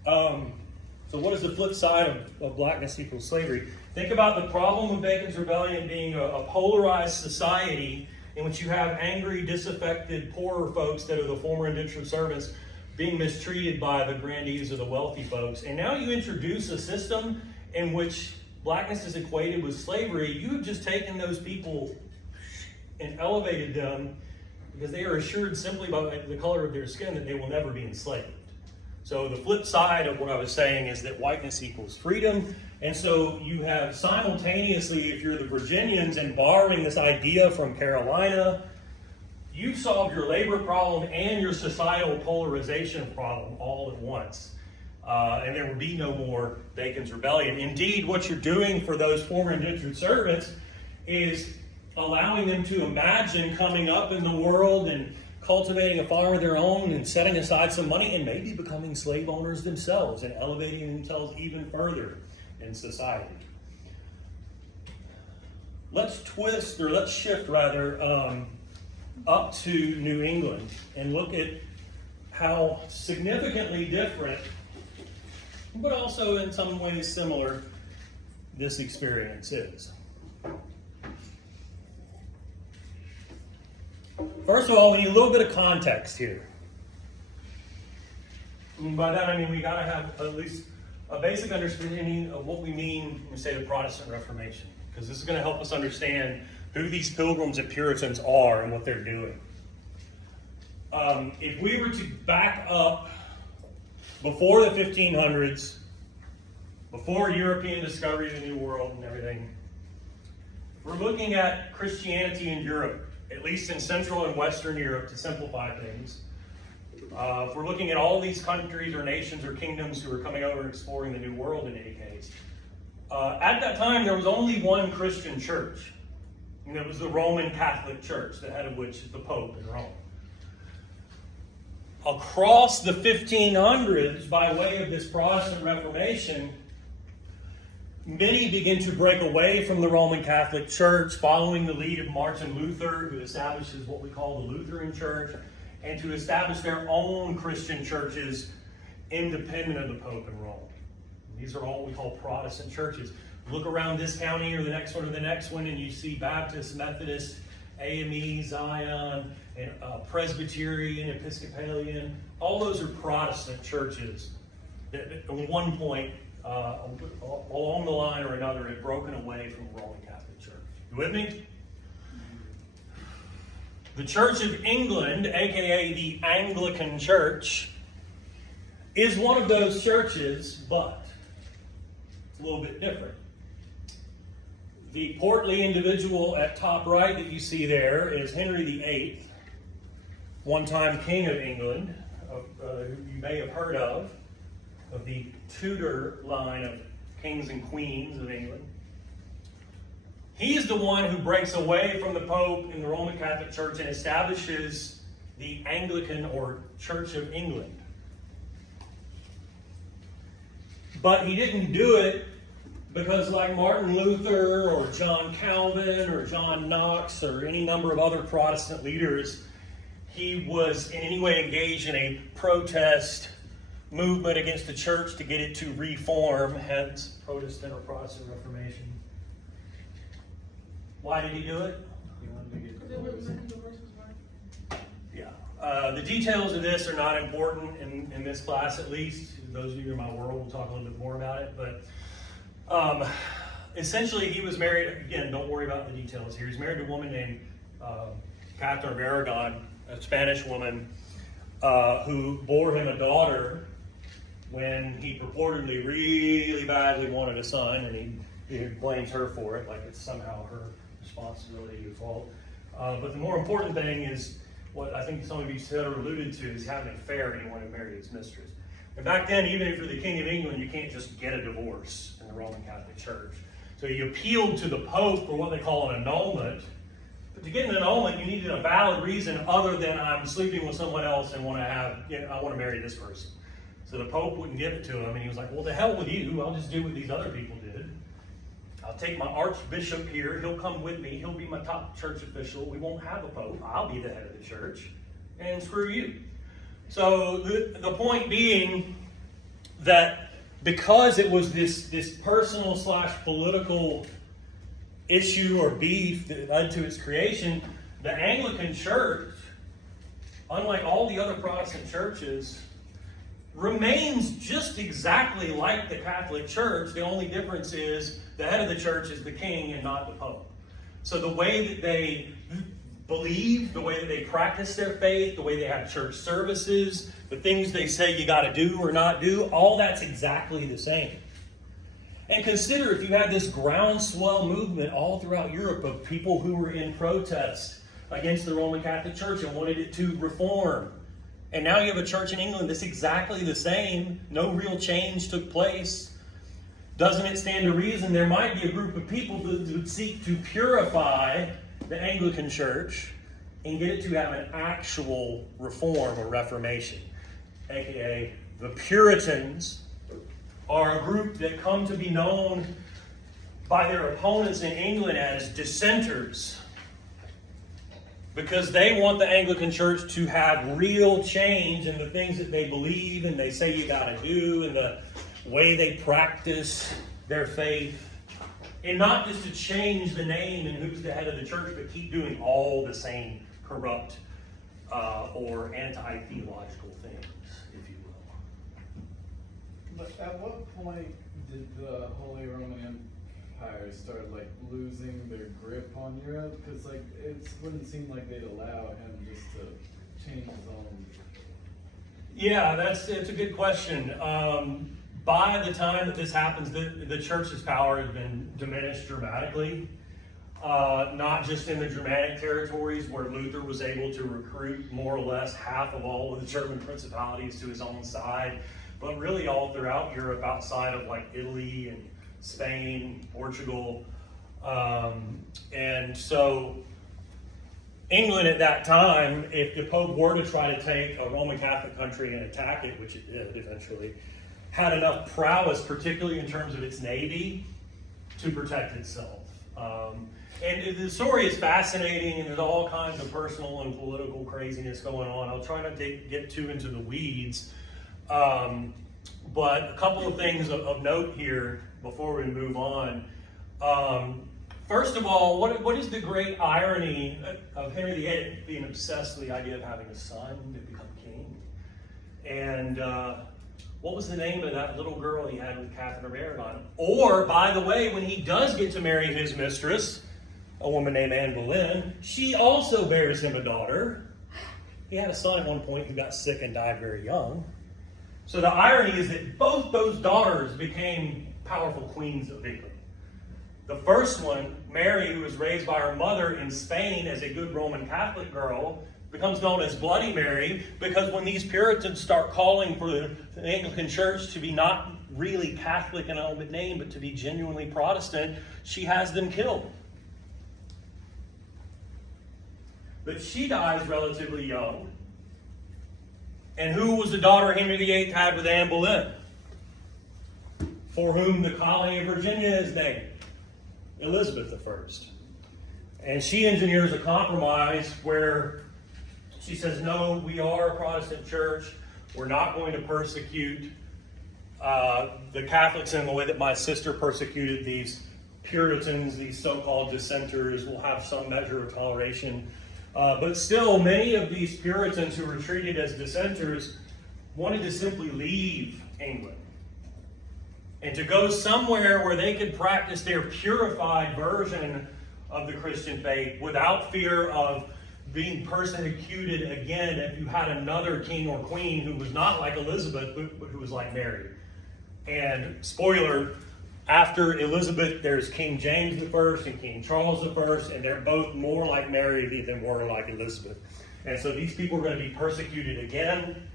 So what is the flip side of blackness equals slavery? Think about the problem with Bacon's Rebellion being a polarized society in which you have angry, disaffected, poorer folks that are the former indentured servants being mistreated by the grandees or the wealthy folks. And now you introduce a system in which blackness is equated with slavery. You have just taken those people and elevated them because they are assured simply by the color of their skin that they will never be enslaved. So the flip side of what I was saying is that whiteness equals freedom. And so you have simultaneously, if you're the Virginians and borrowing this idea from Carolina, you've solved your labor problem and your societal polarization problem all at once. And there will be no more Bacon's Rebellion. Indeed, what you're doing for those former indentured servants is allowing them to imagine coming up in the world and cultivating a farm of their own and setting aside some money and maybe becoming slave owners themselves and elevating themselves even further in society. Let's shift up to New England and look at how significantly different, but also in some ways similar, this experience is. First of all, we need a little bit of context here. And by that I mean we got to have at least a basic understanding of what we mean when we say the Protestant Reformation, because this is going to help us understand who these Pilgrims and Puritans are and what they're doing. If we were to back up before the 1500s, before European discovery of the New World and everything, we're looking at Christianity in Europe, at least in Central and Western Europe, to simplify things. If we're looking at all these countries or nations or kingdoms who are coming over and exploring the New World in any case, at that time there was only one Christian church, and it was the Roman Catholic Church, the head of which is the Pope in Rome. Across the 1500s, by way of this Protestant Reformation, many begin to break away from the Roman Catholic Church, following the lead of Martin Luther, who establishes what we call the Lutheran Church, and to establish their own Christian churches independent of the Pope in Rome. These are all what we call Protestant churches. Look around this county or the next one or the next one, and you see Baptist, Methodist, AME, Zion, and Presbyterian, Episcopalian. All those are Protestant churches that at one point along the line or another had broken away from the Roman Catholic Church. You with me? The Church of England, aka the Anglican Church, is one of those churches, but it's a little bit different. The portly individual at top right that you see there is Henry VIII, one-time King of England, who you may have heard of the Tudor line of kings and queens of England. He is the one who breaks away from the Pope in the Roman Catholic Church and establishes the Anglican or Church of England. But he didn't do it because, like Martin Luther or John Calvin or John Knox or any number of other Protestant leaders, he was in any way engaged in a protest movement against the church to get it to reform, hence Protestant or Protestant Reformation. Why did he do it? Yeah. The details of this are not important in this class, at least. Those of you in my world will talk a little bit more about it. But essentially, he was married. Again, don't worry about the details here. He's married to a woman named Catherine of Aragon, a Spanish woman who bore him a daughter when he purportedly really badly wanted a son, and he blames her for it, like it's somehow her responsibility or fault. But the more important thing is what I think some of you said or alluded to, is having an affair and he wanted to marry his mistress. And back then, even if you're the King of England, you can't just get a divorce in the Roman Catholic Church. So you appealed to the Pope for what they call an annulment. But to get an annulment, you needed a valid reason other than I'm sleeping with someone else and I want to marry this person. So the Pope wouldn't give it to him, and he was like, well, to hell with you. I'll just do what these other people did. I'll take my archbishop here. He'll come with me. He'll be my top church official. We won't have a pope. I'll be the head of the church. And screw you. So the point being that because it was this personal / political issue or beef that led to its creation, the Anglican Church, unlike all the other Protestant churches, remains just exactly like the Catholic Church. The only difference is the head of the church is the king and not the pope. So the way that they believe, the way that they practice their faith, the way they have church services, the things they say you got to do or not do, all that's exactly the same. And consider if you had this groundswell movement all throughout Europe of people who were in protest against the Roman Catholic Church and wanted it to reform. And now you have a church in England that's exactly the same. No real change took place. Doesn't it stand to reason there might be a group of people that would seek to purify the Anglican Church and get it to have an actual reform or reformation? AKA the Puritans are a group that come to be known by their opponents in England as dissenters, because they want the Anglican Church to have real change in the things that they believe and they say you got to do and the way they practice their faith. And not just to change the name and who's the head of the church, but keep doing all the same corrupt or anti-theological things, if you will. But at what point did the Holy Roman Empire start losing their grip on Europe? Because it wouldn't seem like they'd allow him just to change his own. Yeah, it's a good question. By the time that this happens, the church's power has been diminished dramatically. Not just in the Germanic territories where Luther was able to recruit more or less half of all of the German principalities to his own side, but really all throughout Europe outside of Italy and Spain, Portugal. And so England at that time, if the Pope were to try to take a Roman Catholic country and attack it, which it did eventually, had enough prowess, particularly in terms of its navy, to protect itself. And the story is fascinating, and there's all kinds of personal and political craziness going on. I'll try not to get too into the weeds. But a couple of things of note here before we move on. First of all, what is the great irony of Henry VIII being obsessed with the idea of having a son to become king? And what was the name of that little girl he had with Catherine of Aragon? Or, by the way, when he does get to marry his mistress, a woman named Anne Boleyn, she also bears him a daughter. He had a son at one point who got sick and died very young. So the irony is that both those daughters became powerful queens of England. The first one, Mary, who was raised by her mother in Spain as a good Roman Catholic girl, becomes known as Bloody Mary because when these Puritans start calling for the Anglican Church to be not really Catholic in old name, but to be genuinely Protestant, she has them killed. But she dies relatively young. And who was the daughter Henry VIII had with Anne Boleyn? For whom the colony of Virginia is named? Elizabeth I. And she engineers a compromise where she says, no, we are a Protestant church. We're not going to persecute the Catholics in the way that my sister persecuted these Puritans, these so-called dissenters. We'll have some measure of toleration. But still, many of these Puritans who were treated as dissenters wanted to simply leave England and to go somewhere where they could practice their purified version of the Christian faith without fear of being persecuted again if you had another king or queen who was not like Elizabeth, but who was like Mary. And spoiler, after Elizabeth, there's King James I and King Charles I, and they're both more like Mary than were like Elizabeth. And so these people are going to be persecuted again.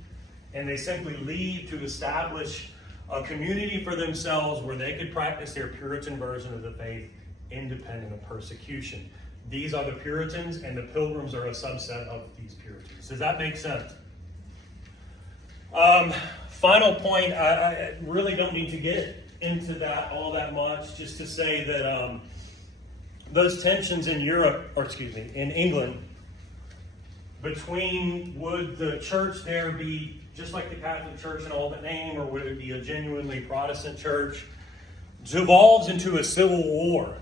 and they simply leave to establish a community for themselves where they could practice their Puritan version of the faith independent of persecution. These are the Puritans, and the Pilgrims are a subset of these Puritans. Does that make sense? Final point, I really don't need to get into that all that much, just to say that those tensions in in England, between would the church there be just like the Catholic Church in all but name, or would it be a genuinely Protestant church, devolves into a civil war,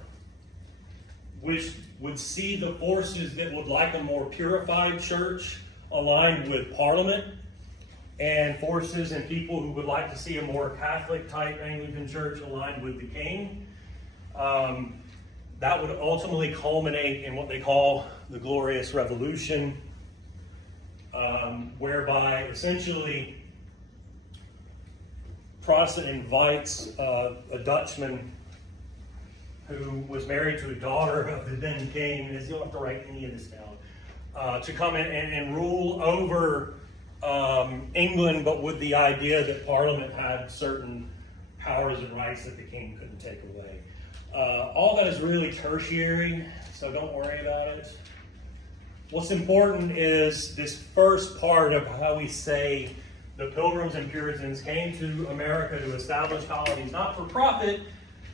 which would see the forces that would like a more purified church aligned with Parliament, and forces and people who would like to see a more Catholic-type Anglican church aligned with the king. That would ultimately culminate in what they call the Glorious Revolution, whereby essentially Protestant invites a Dutchman who was married to a daughter of the then king, you don't have to write any of this down, to come in and rule over England, but with the idea that Parliament had certain powers and rights that the king couldn't take away. All that is really tertiary, so don't worry about it. What's important is this first part of how we say the Pilgrims and Puritans came to America to establish colonies, not for profit,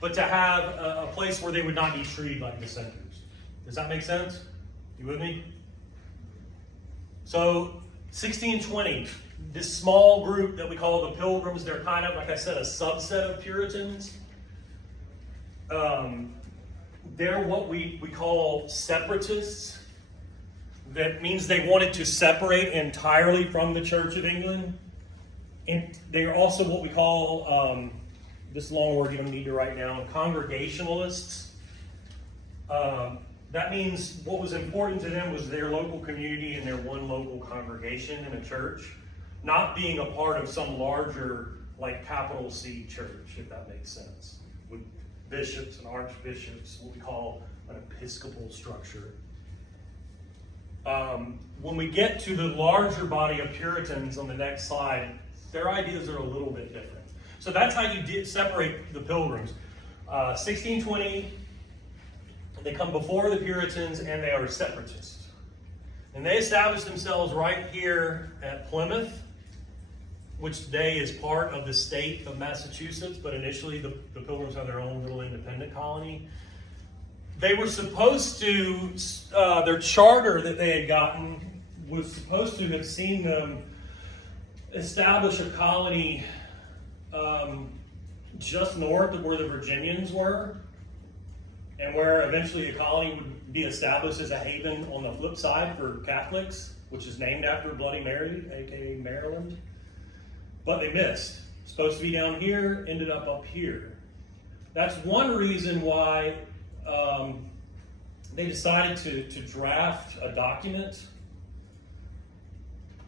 but to have a place where they would not be treated like dissenters. Does that make sense? You with me? So, 1620, this small group that we call the Pilgrims, they're kind of, like I said, a subset of Puritans. They're what we call separatists. That means they wanted to separate entirely from the Church of England. And they're also what we call, this long word you don't need to write down, Congregationalists. That means what was important to them was their local community and their one local congregation in a church, not being a part of some larger, like capital C church, if that makes sense, with bishops and archbishops, what we call an episcopal structure. When we get to the larger body of Puritans on the next slide, their ideas are a little bit different. So that's how you separate the Pilgrims. 1620, they come before the Puritans, and they are separatists. And they established themselves right here at Plymouth, which today is part of the state of Massachusetts, but initially the Pilgrims had their own little independent colony. They were supposed to, their charter that they had gotten was supposed to have seen them establish a colony just north of where the Virginians were, and where eventually the colony would be established as a haven on the flip side for Catholics, which is named after Bloody Mary, aka Maryland. But they missed. Supposed to be down here, ended up here. That's one reason why they decided to draft a document.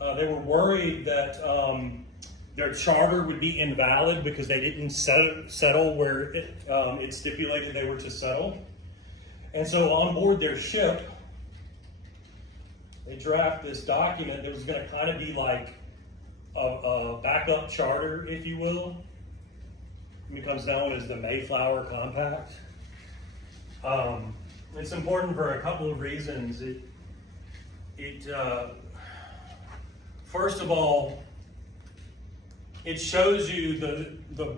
They were worried that their charter would be invalid because they didn't settle where it stipulated they were to settle. And so on board their ship, they draft this document that was going to kind of be like a backup charter, if you will. It becomes known as the Mayflower Compact. It's important for a couple of reasons. First of all, it shows you the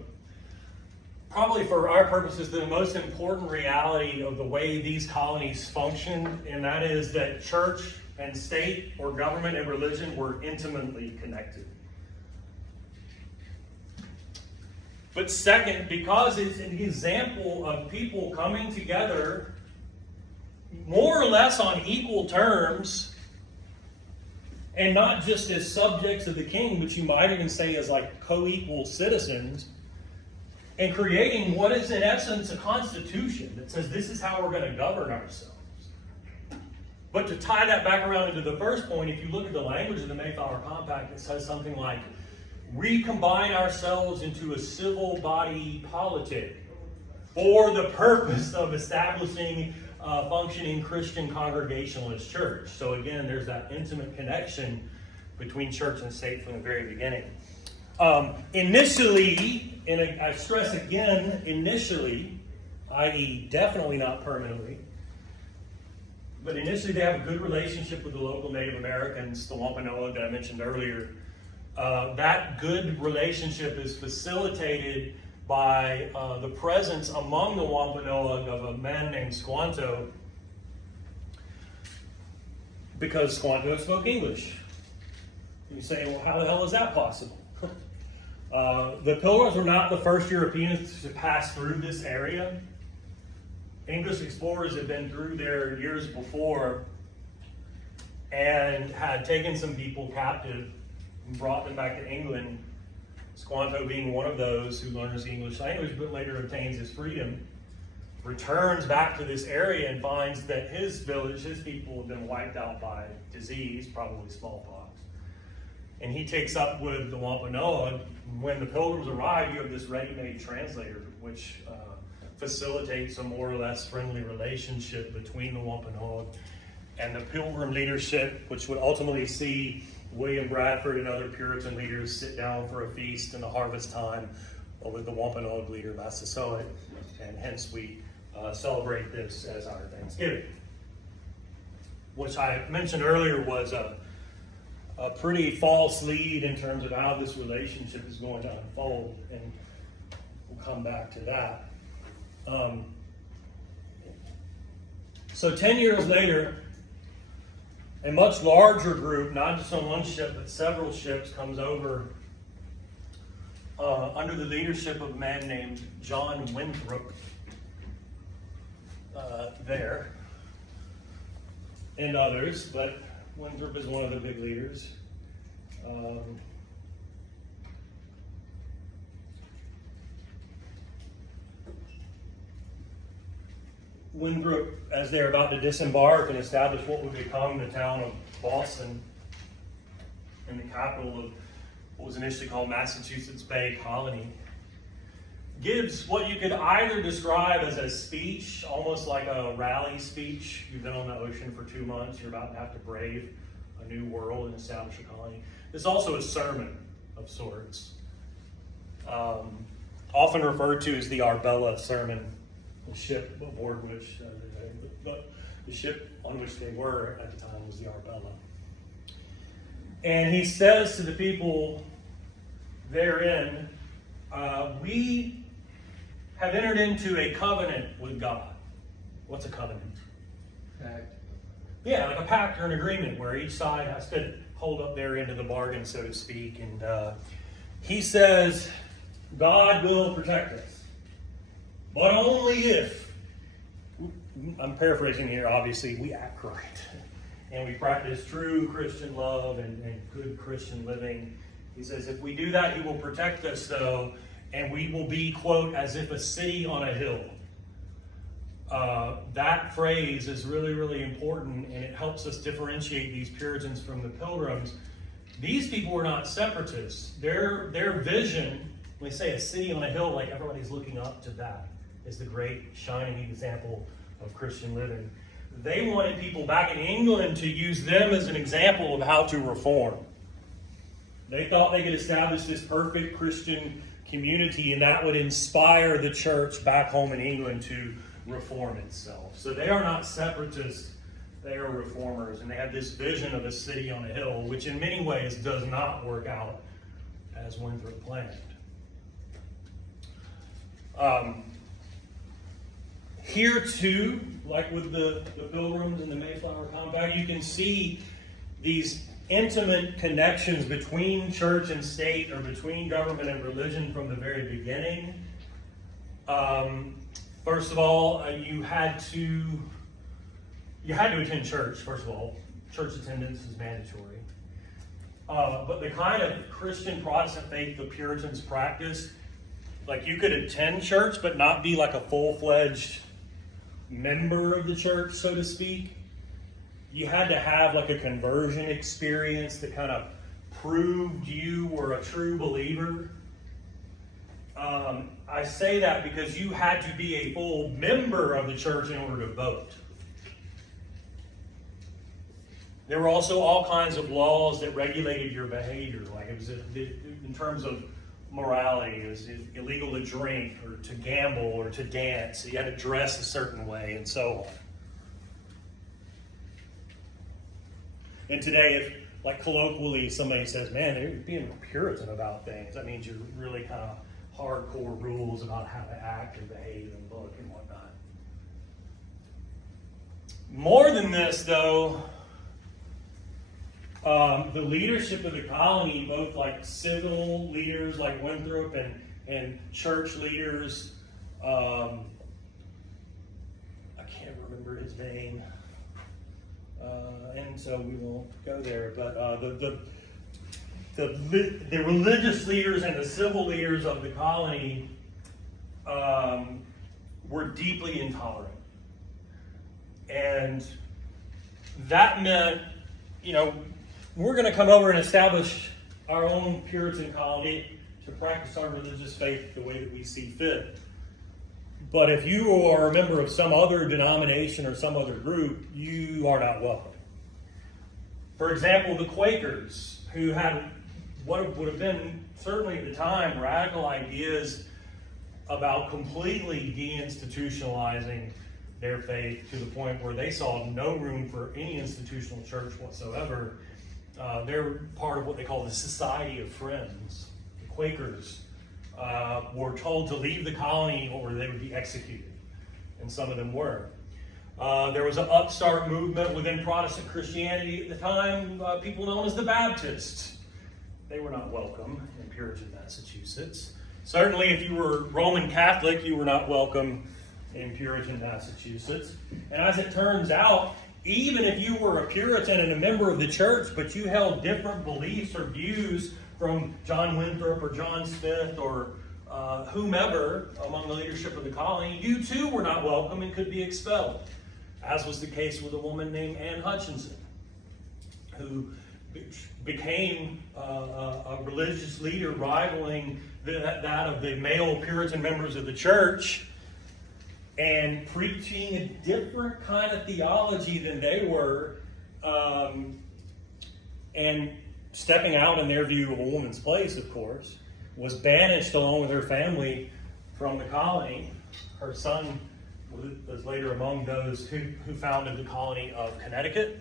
probably for our purposes the most important reality of the way these colonies functioned, and that is that church and state, or government and religion, were intimately connected. But second, because it's an example of people coming together more or less on equal terms, and not just as subjects of the king, but you might even say as like co-equal citizens, and creating what is in essence a constitution that says this is how we're going to govern ourselves. But to tie that back around into the first point, if you look at the language of the Mayflower Compact, it says something like, recombine ourselves into a civil body politic for the purpose of establishing a functioning Christian Congregationalist church. So again, there's that intimate connection between church and state from the very beginning. Initially, and I stress again, initially, i.e. definitely not permanently, but initially they have a good relationship with the local Native Americans, the Wampanoag that I mentioned earlier. That good relationship is facilitated by the presence among the Wampanoag of a man named Squanto, because Squanto spoke English. You say, well, how the hell is that possible? The Pilgrims were not the first Europeans to pass through this area. English explorers had been through there years before and had taken some people captive and brought them back to England. Squanto being one of those who learns the English language but later obtains his freedom, returns back to this area and finds that his village, his people have been wiped out by disease, probably smallpox. And he takes up with the Wampanoag. When the Pilgrims arrive, you have this ready-made translator, which facilitates a more or less friendly relationship between the Wampanoag and the Pilgrim leadership, which would ultimately see William Bradford and other Puritan leaders sit down for a feast in the harvest time with the Wampanoag leader, Massasoit, and hence we celebrate this as our Thanksgiving, which I mentioned earlier was a pretty false lead in terms of how this relationship is going to unfold, and we'll come back to that. So 10 years later, a much larger group, not just on one ship, but several ships, comes over under the leadership of a man named John Winthrop there, and others, but Winthrop is one of the big leaders. Winthrop, as they're about to disembark and establish what would become the town of Boston, and the capital of what was initially called Massachusetts Bay Colony, gives what you could either describe as a speech, almost like a rally speech. You've been on the ocean for 2 months, you're about to have to brave a new world and establish a colony. It's also a sermon of sorts, often referred to as the Arbella sermon. The ship aboard which, the ship on which they were at the time was the Arbella. And he says to the people therein, we have entered into a covenant with God. What's a covenant? Pact. Yeah, like a pact or an agreement where each side has to hold up their end of the bargain, so to speak. And he says, God will protect us. But only if, I'm paraphrasing here, obviously, we act right. And we practice true Christian love and good Christian living. He says, if we do that, he will protect us, though, and we will be, quote, as if a city on a hill. That phrase is really, really important, and it helps us differentiate these Puritans from the Pilgrims. These people were not separatists. Their vision, when they say a city on a hill, like everybody's looking up to that, is the great shining example of Christian living. They wanted people back in England to use them as an example of how to reform. They thought they could establish this perfect Christian community, and that would inspire the church back home in England to reform itself. So they are not separatists, they are reformers, and they have this vision of a city on a hill, which in many ways does not work out as Winthrop planned. Here too, like with the Pilgrims and the Mayflower Compact, you can see these intimate connections between church and state, or between government and religion from the very beginning. First of all, you had to attend church. First of all, church attendance is mandatory. But the kind of Christian Protestant faith the Puritans practiced, like you could attend church but not be like a full-fledged member of the church, so to speak. You had to have like a conversion experience that kind of proved you were a true believer. I say that because you had to be a full member of the church in order to vote. There were also all kinds of laws that regulated your behavior, like it was in terms of morality. It was illegal to drink or to gamble or to dance. You had to dress a certain way and so on. And today, if, like colloquially, somebody says, man, they're being Puritan about things, that means you're really kind of hardcore rules about how to act and behave and look and whatnot. More than this, though, the leadership of the colony, both like civil leaders like Winthrop and church leaders, I can't remember his name, and so we won't go there, but the religious leaders and the civil leaders of the colony were deeply intolerant. And that meant, we're going to come over and establish our own Puritan colony to practice our religious faith the way that we see fit. But if you are a member of some other denomination or some other group, you are not welcome. For example, the Quakers, who had what would have been, certainly at the time, radical ideas about completely deinstitutionalizing their faith to the point where they saw no room for any institutional church whatsoever. They're part of what they call the Society of Friends. The Quakers were told to leave the colony or they would be executed, and some of them were. There was an upstart movement within Protestant Christianity at the time, people known as the Baptists. They were not welcome in Puritan Massachusetts. Certainly if you were Roman Catholic, you were not welcome in Puritan Massachusetts. And as it turns out, even if you were a Puritan and a member of the church, but you held different beliefs or views from John Winthrop or John Smith or whomever among the leadership of the colony, you too were not welcome and could be expelled, as was the case with a woman named Anne Hutchinson, who became a religious leader rivaling that of the male Puritan members of the church, and preaching a different kind of theology than they were, and stepping out in their view of a woman's place, of course, was banished along with her family from the colony. Her son was later among those who founded the colony of Connecticut.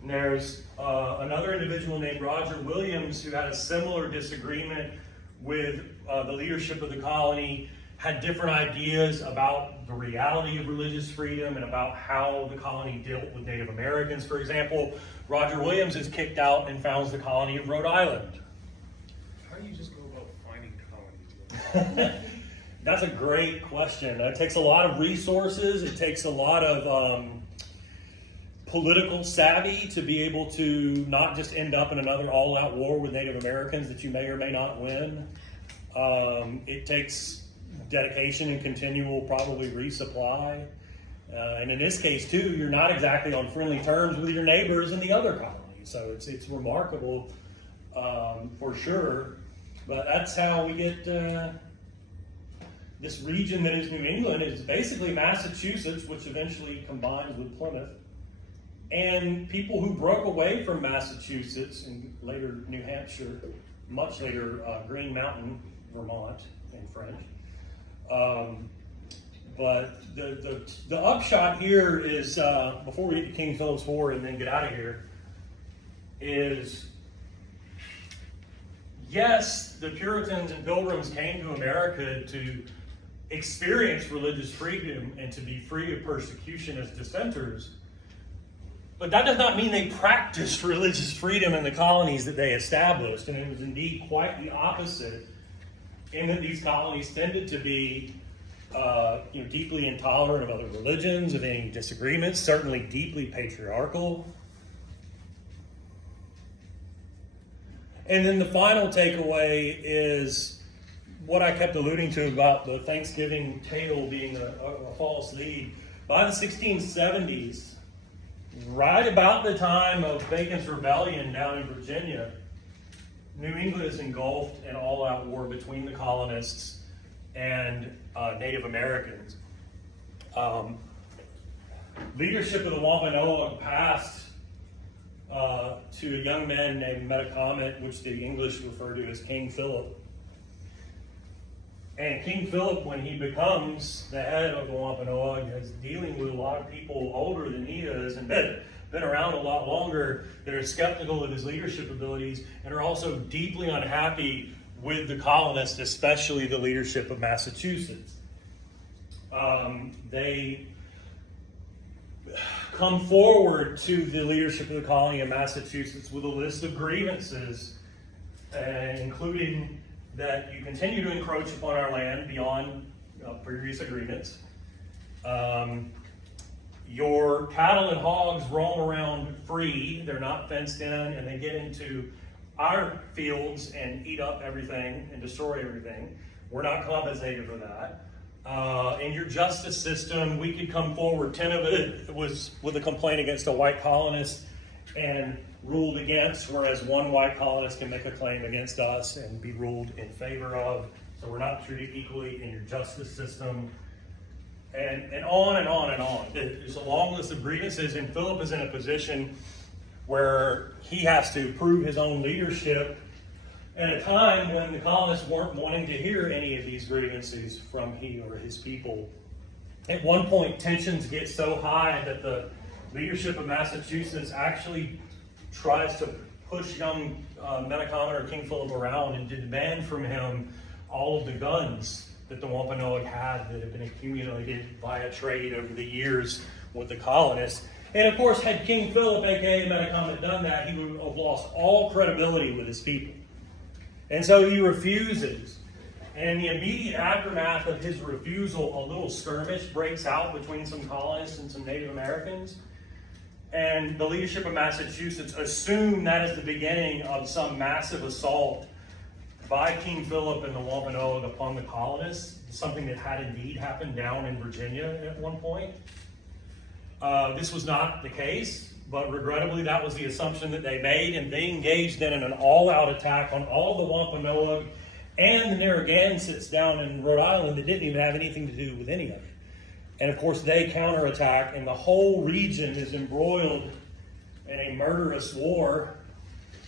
And there's another individual named Roger Williams who had a similar disagreement with the leadership of the colony, had different ideas about the reality of religious freedom and about how the colony dealt with Native Americans. For example, Roger Williams is kicked out and founds the colony of Rhode Island. How do you just go about finding colonies? That's a great question. It takes a lot of resources. It takes a lot of political savvy to be able to not just end up in another all-out war with Native Americans that you may or may not win. It takes dedication and continual, probably, resupply. And in this case, too, you're not exactly on friendly terms with your neighbors in the other colonies. So it's remarkable for sure. But that's how we get this region that is New England. Is basically Massachusetts, which eventually combines with Plymouth. And people who broke away from Massachusetts and later New Hampshire, much later Green Mountain, Vermont in French. But the upshot here is, before we get to King Philip's War and then get out of here, is yes, the Puritans and Pilgrims came to America to experience religious freedom and to be free of persecution as dissenters. But that does not mean they practiced religious freedom in the colonies that they established. And it was indeed quite the opposite, in that these colonies tended to be deeply intolerant of other religions, of any disagreements, certainly deeply patriarchal. And then the final takeaway is what I kept alluding to about the Thanksgiving tale being a false lead. By the 1670s, right about the time of Bacon's Rebellion down in Virginia, New England is engulfed in all-out war between the colonists and Native Americans. Leadership of the Wampanoag passed to a young man named Metacomet, which the English refer to as King Philip. And King Philip, when he becomes the head of the Wampanoag, is dealing with a lot of people older than he is and been around a lot longer that are skeptical of his leadership abilities and are also deeply unhappy with the colonists, especially the leadership of Massachusetts. They come forward to the leadership of the colony of Massachusetts with a list of grievances, including that you continue to encroach upon our land beyond previous agreements. Your cattle and hogs roam around free, they're not fenced in, and they get into our fields and eat up everything and destroy everything. We're not compensated for that. In your justice system, we could come forward, 10 of it was with a complaint against a white colonist and ruled against, whereas one white colonist can make a claim against us and be ruled in favor of. So we're not treated equally in your justice system. And on and on and on. There's a long list of grievances, and Philip is in a position where he has to prove his own leadership at a time when the colonists weren't wanting to hear any of these grievances from he or his people. At one point, tensions get so high that the leadership of Massachusetts actually tries to push young Metacomet or King Philip around and demand from him all of the guns that the Wampanoag had that had been accumulated via trade over the years with the colonists. And of course, had King Philip, aka Metacomet, done that, he would have lost all credibility with his people. And so he refuses. And in the immediate aftermath of his refusal, a little skirmish breaks out between some colonists and some Native Americans. And the leadership of Massachusetts assume that is the beginning of some massive assault by King Philip and the Wampanoag upon the colonists, something that had indeed happened down in Virginia at one point. This was not the case, but regrettably that was the assumption that they made, and they engaged then in an all-out attack on all the Wampanoag and the Narragansetts down in Rhode Island that didn't even have anything to do with any of it. And of course they counterattack, and the whole region is embroiled in a murderous war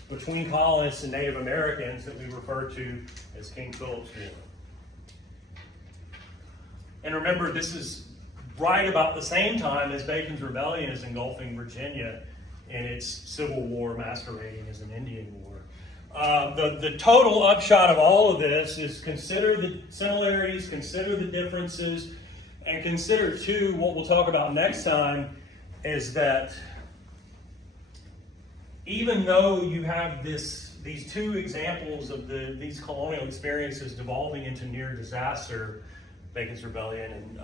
between colonists and Native Americans that we refer to as King Philip's War. And remember, this is right about the same time as Bacon's Rebellion is engulfing Virginia in its civil war masquerading as an Indian war. The total upshot of all of this is consider the similarities, consider the differences, and consider too, what we'll talk about next time, is that even though you have these two examples of these colonial experiences devolving into near disaster, Bacon's Rebellion and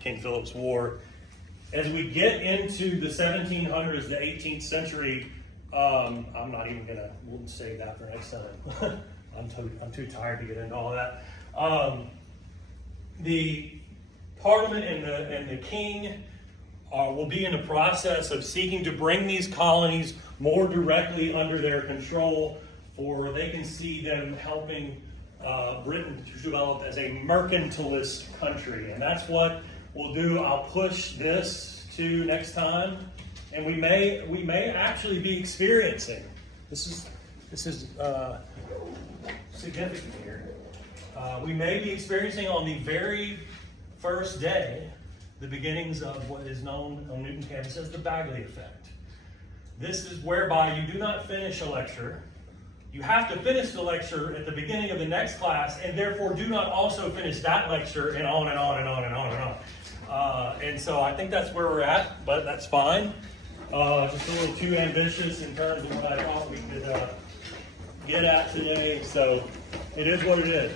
King Philip's War, as we get into the 1700s, the 18th century, I'm not even gonna, we'll save that for next time. I'm too tired to get into all that. The Parliament and the King will be in the process of seeking to bring these colonies more directly under their control, for they can see them helping Britain to develop as a mercantilist country. And that's what we'll do. I'll push this to next time, and we may actually be experiencing, this is significant here, we may be experiencing on the very first day the beginnings of what is known on Newton campus as the Bagley effect. This is whereby you do not finish a lecture. You have to finish the lecture at the beginning of the next class, and therefore do not also finish that lecture, and on and on and on and on and on. And so I think that's where we're at, but that's fine. Just a little too ambitious in terms of what I thought we could get at today, so it is what it is.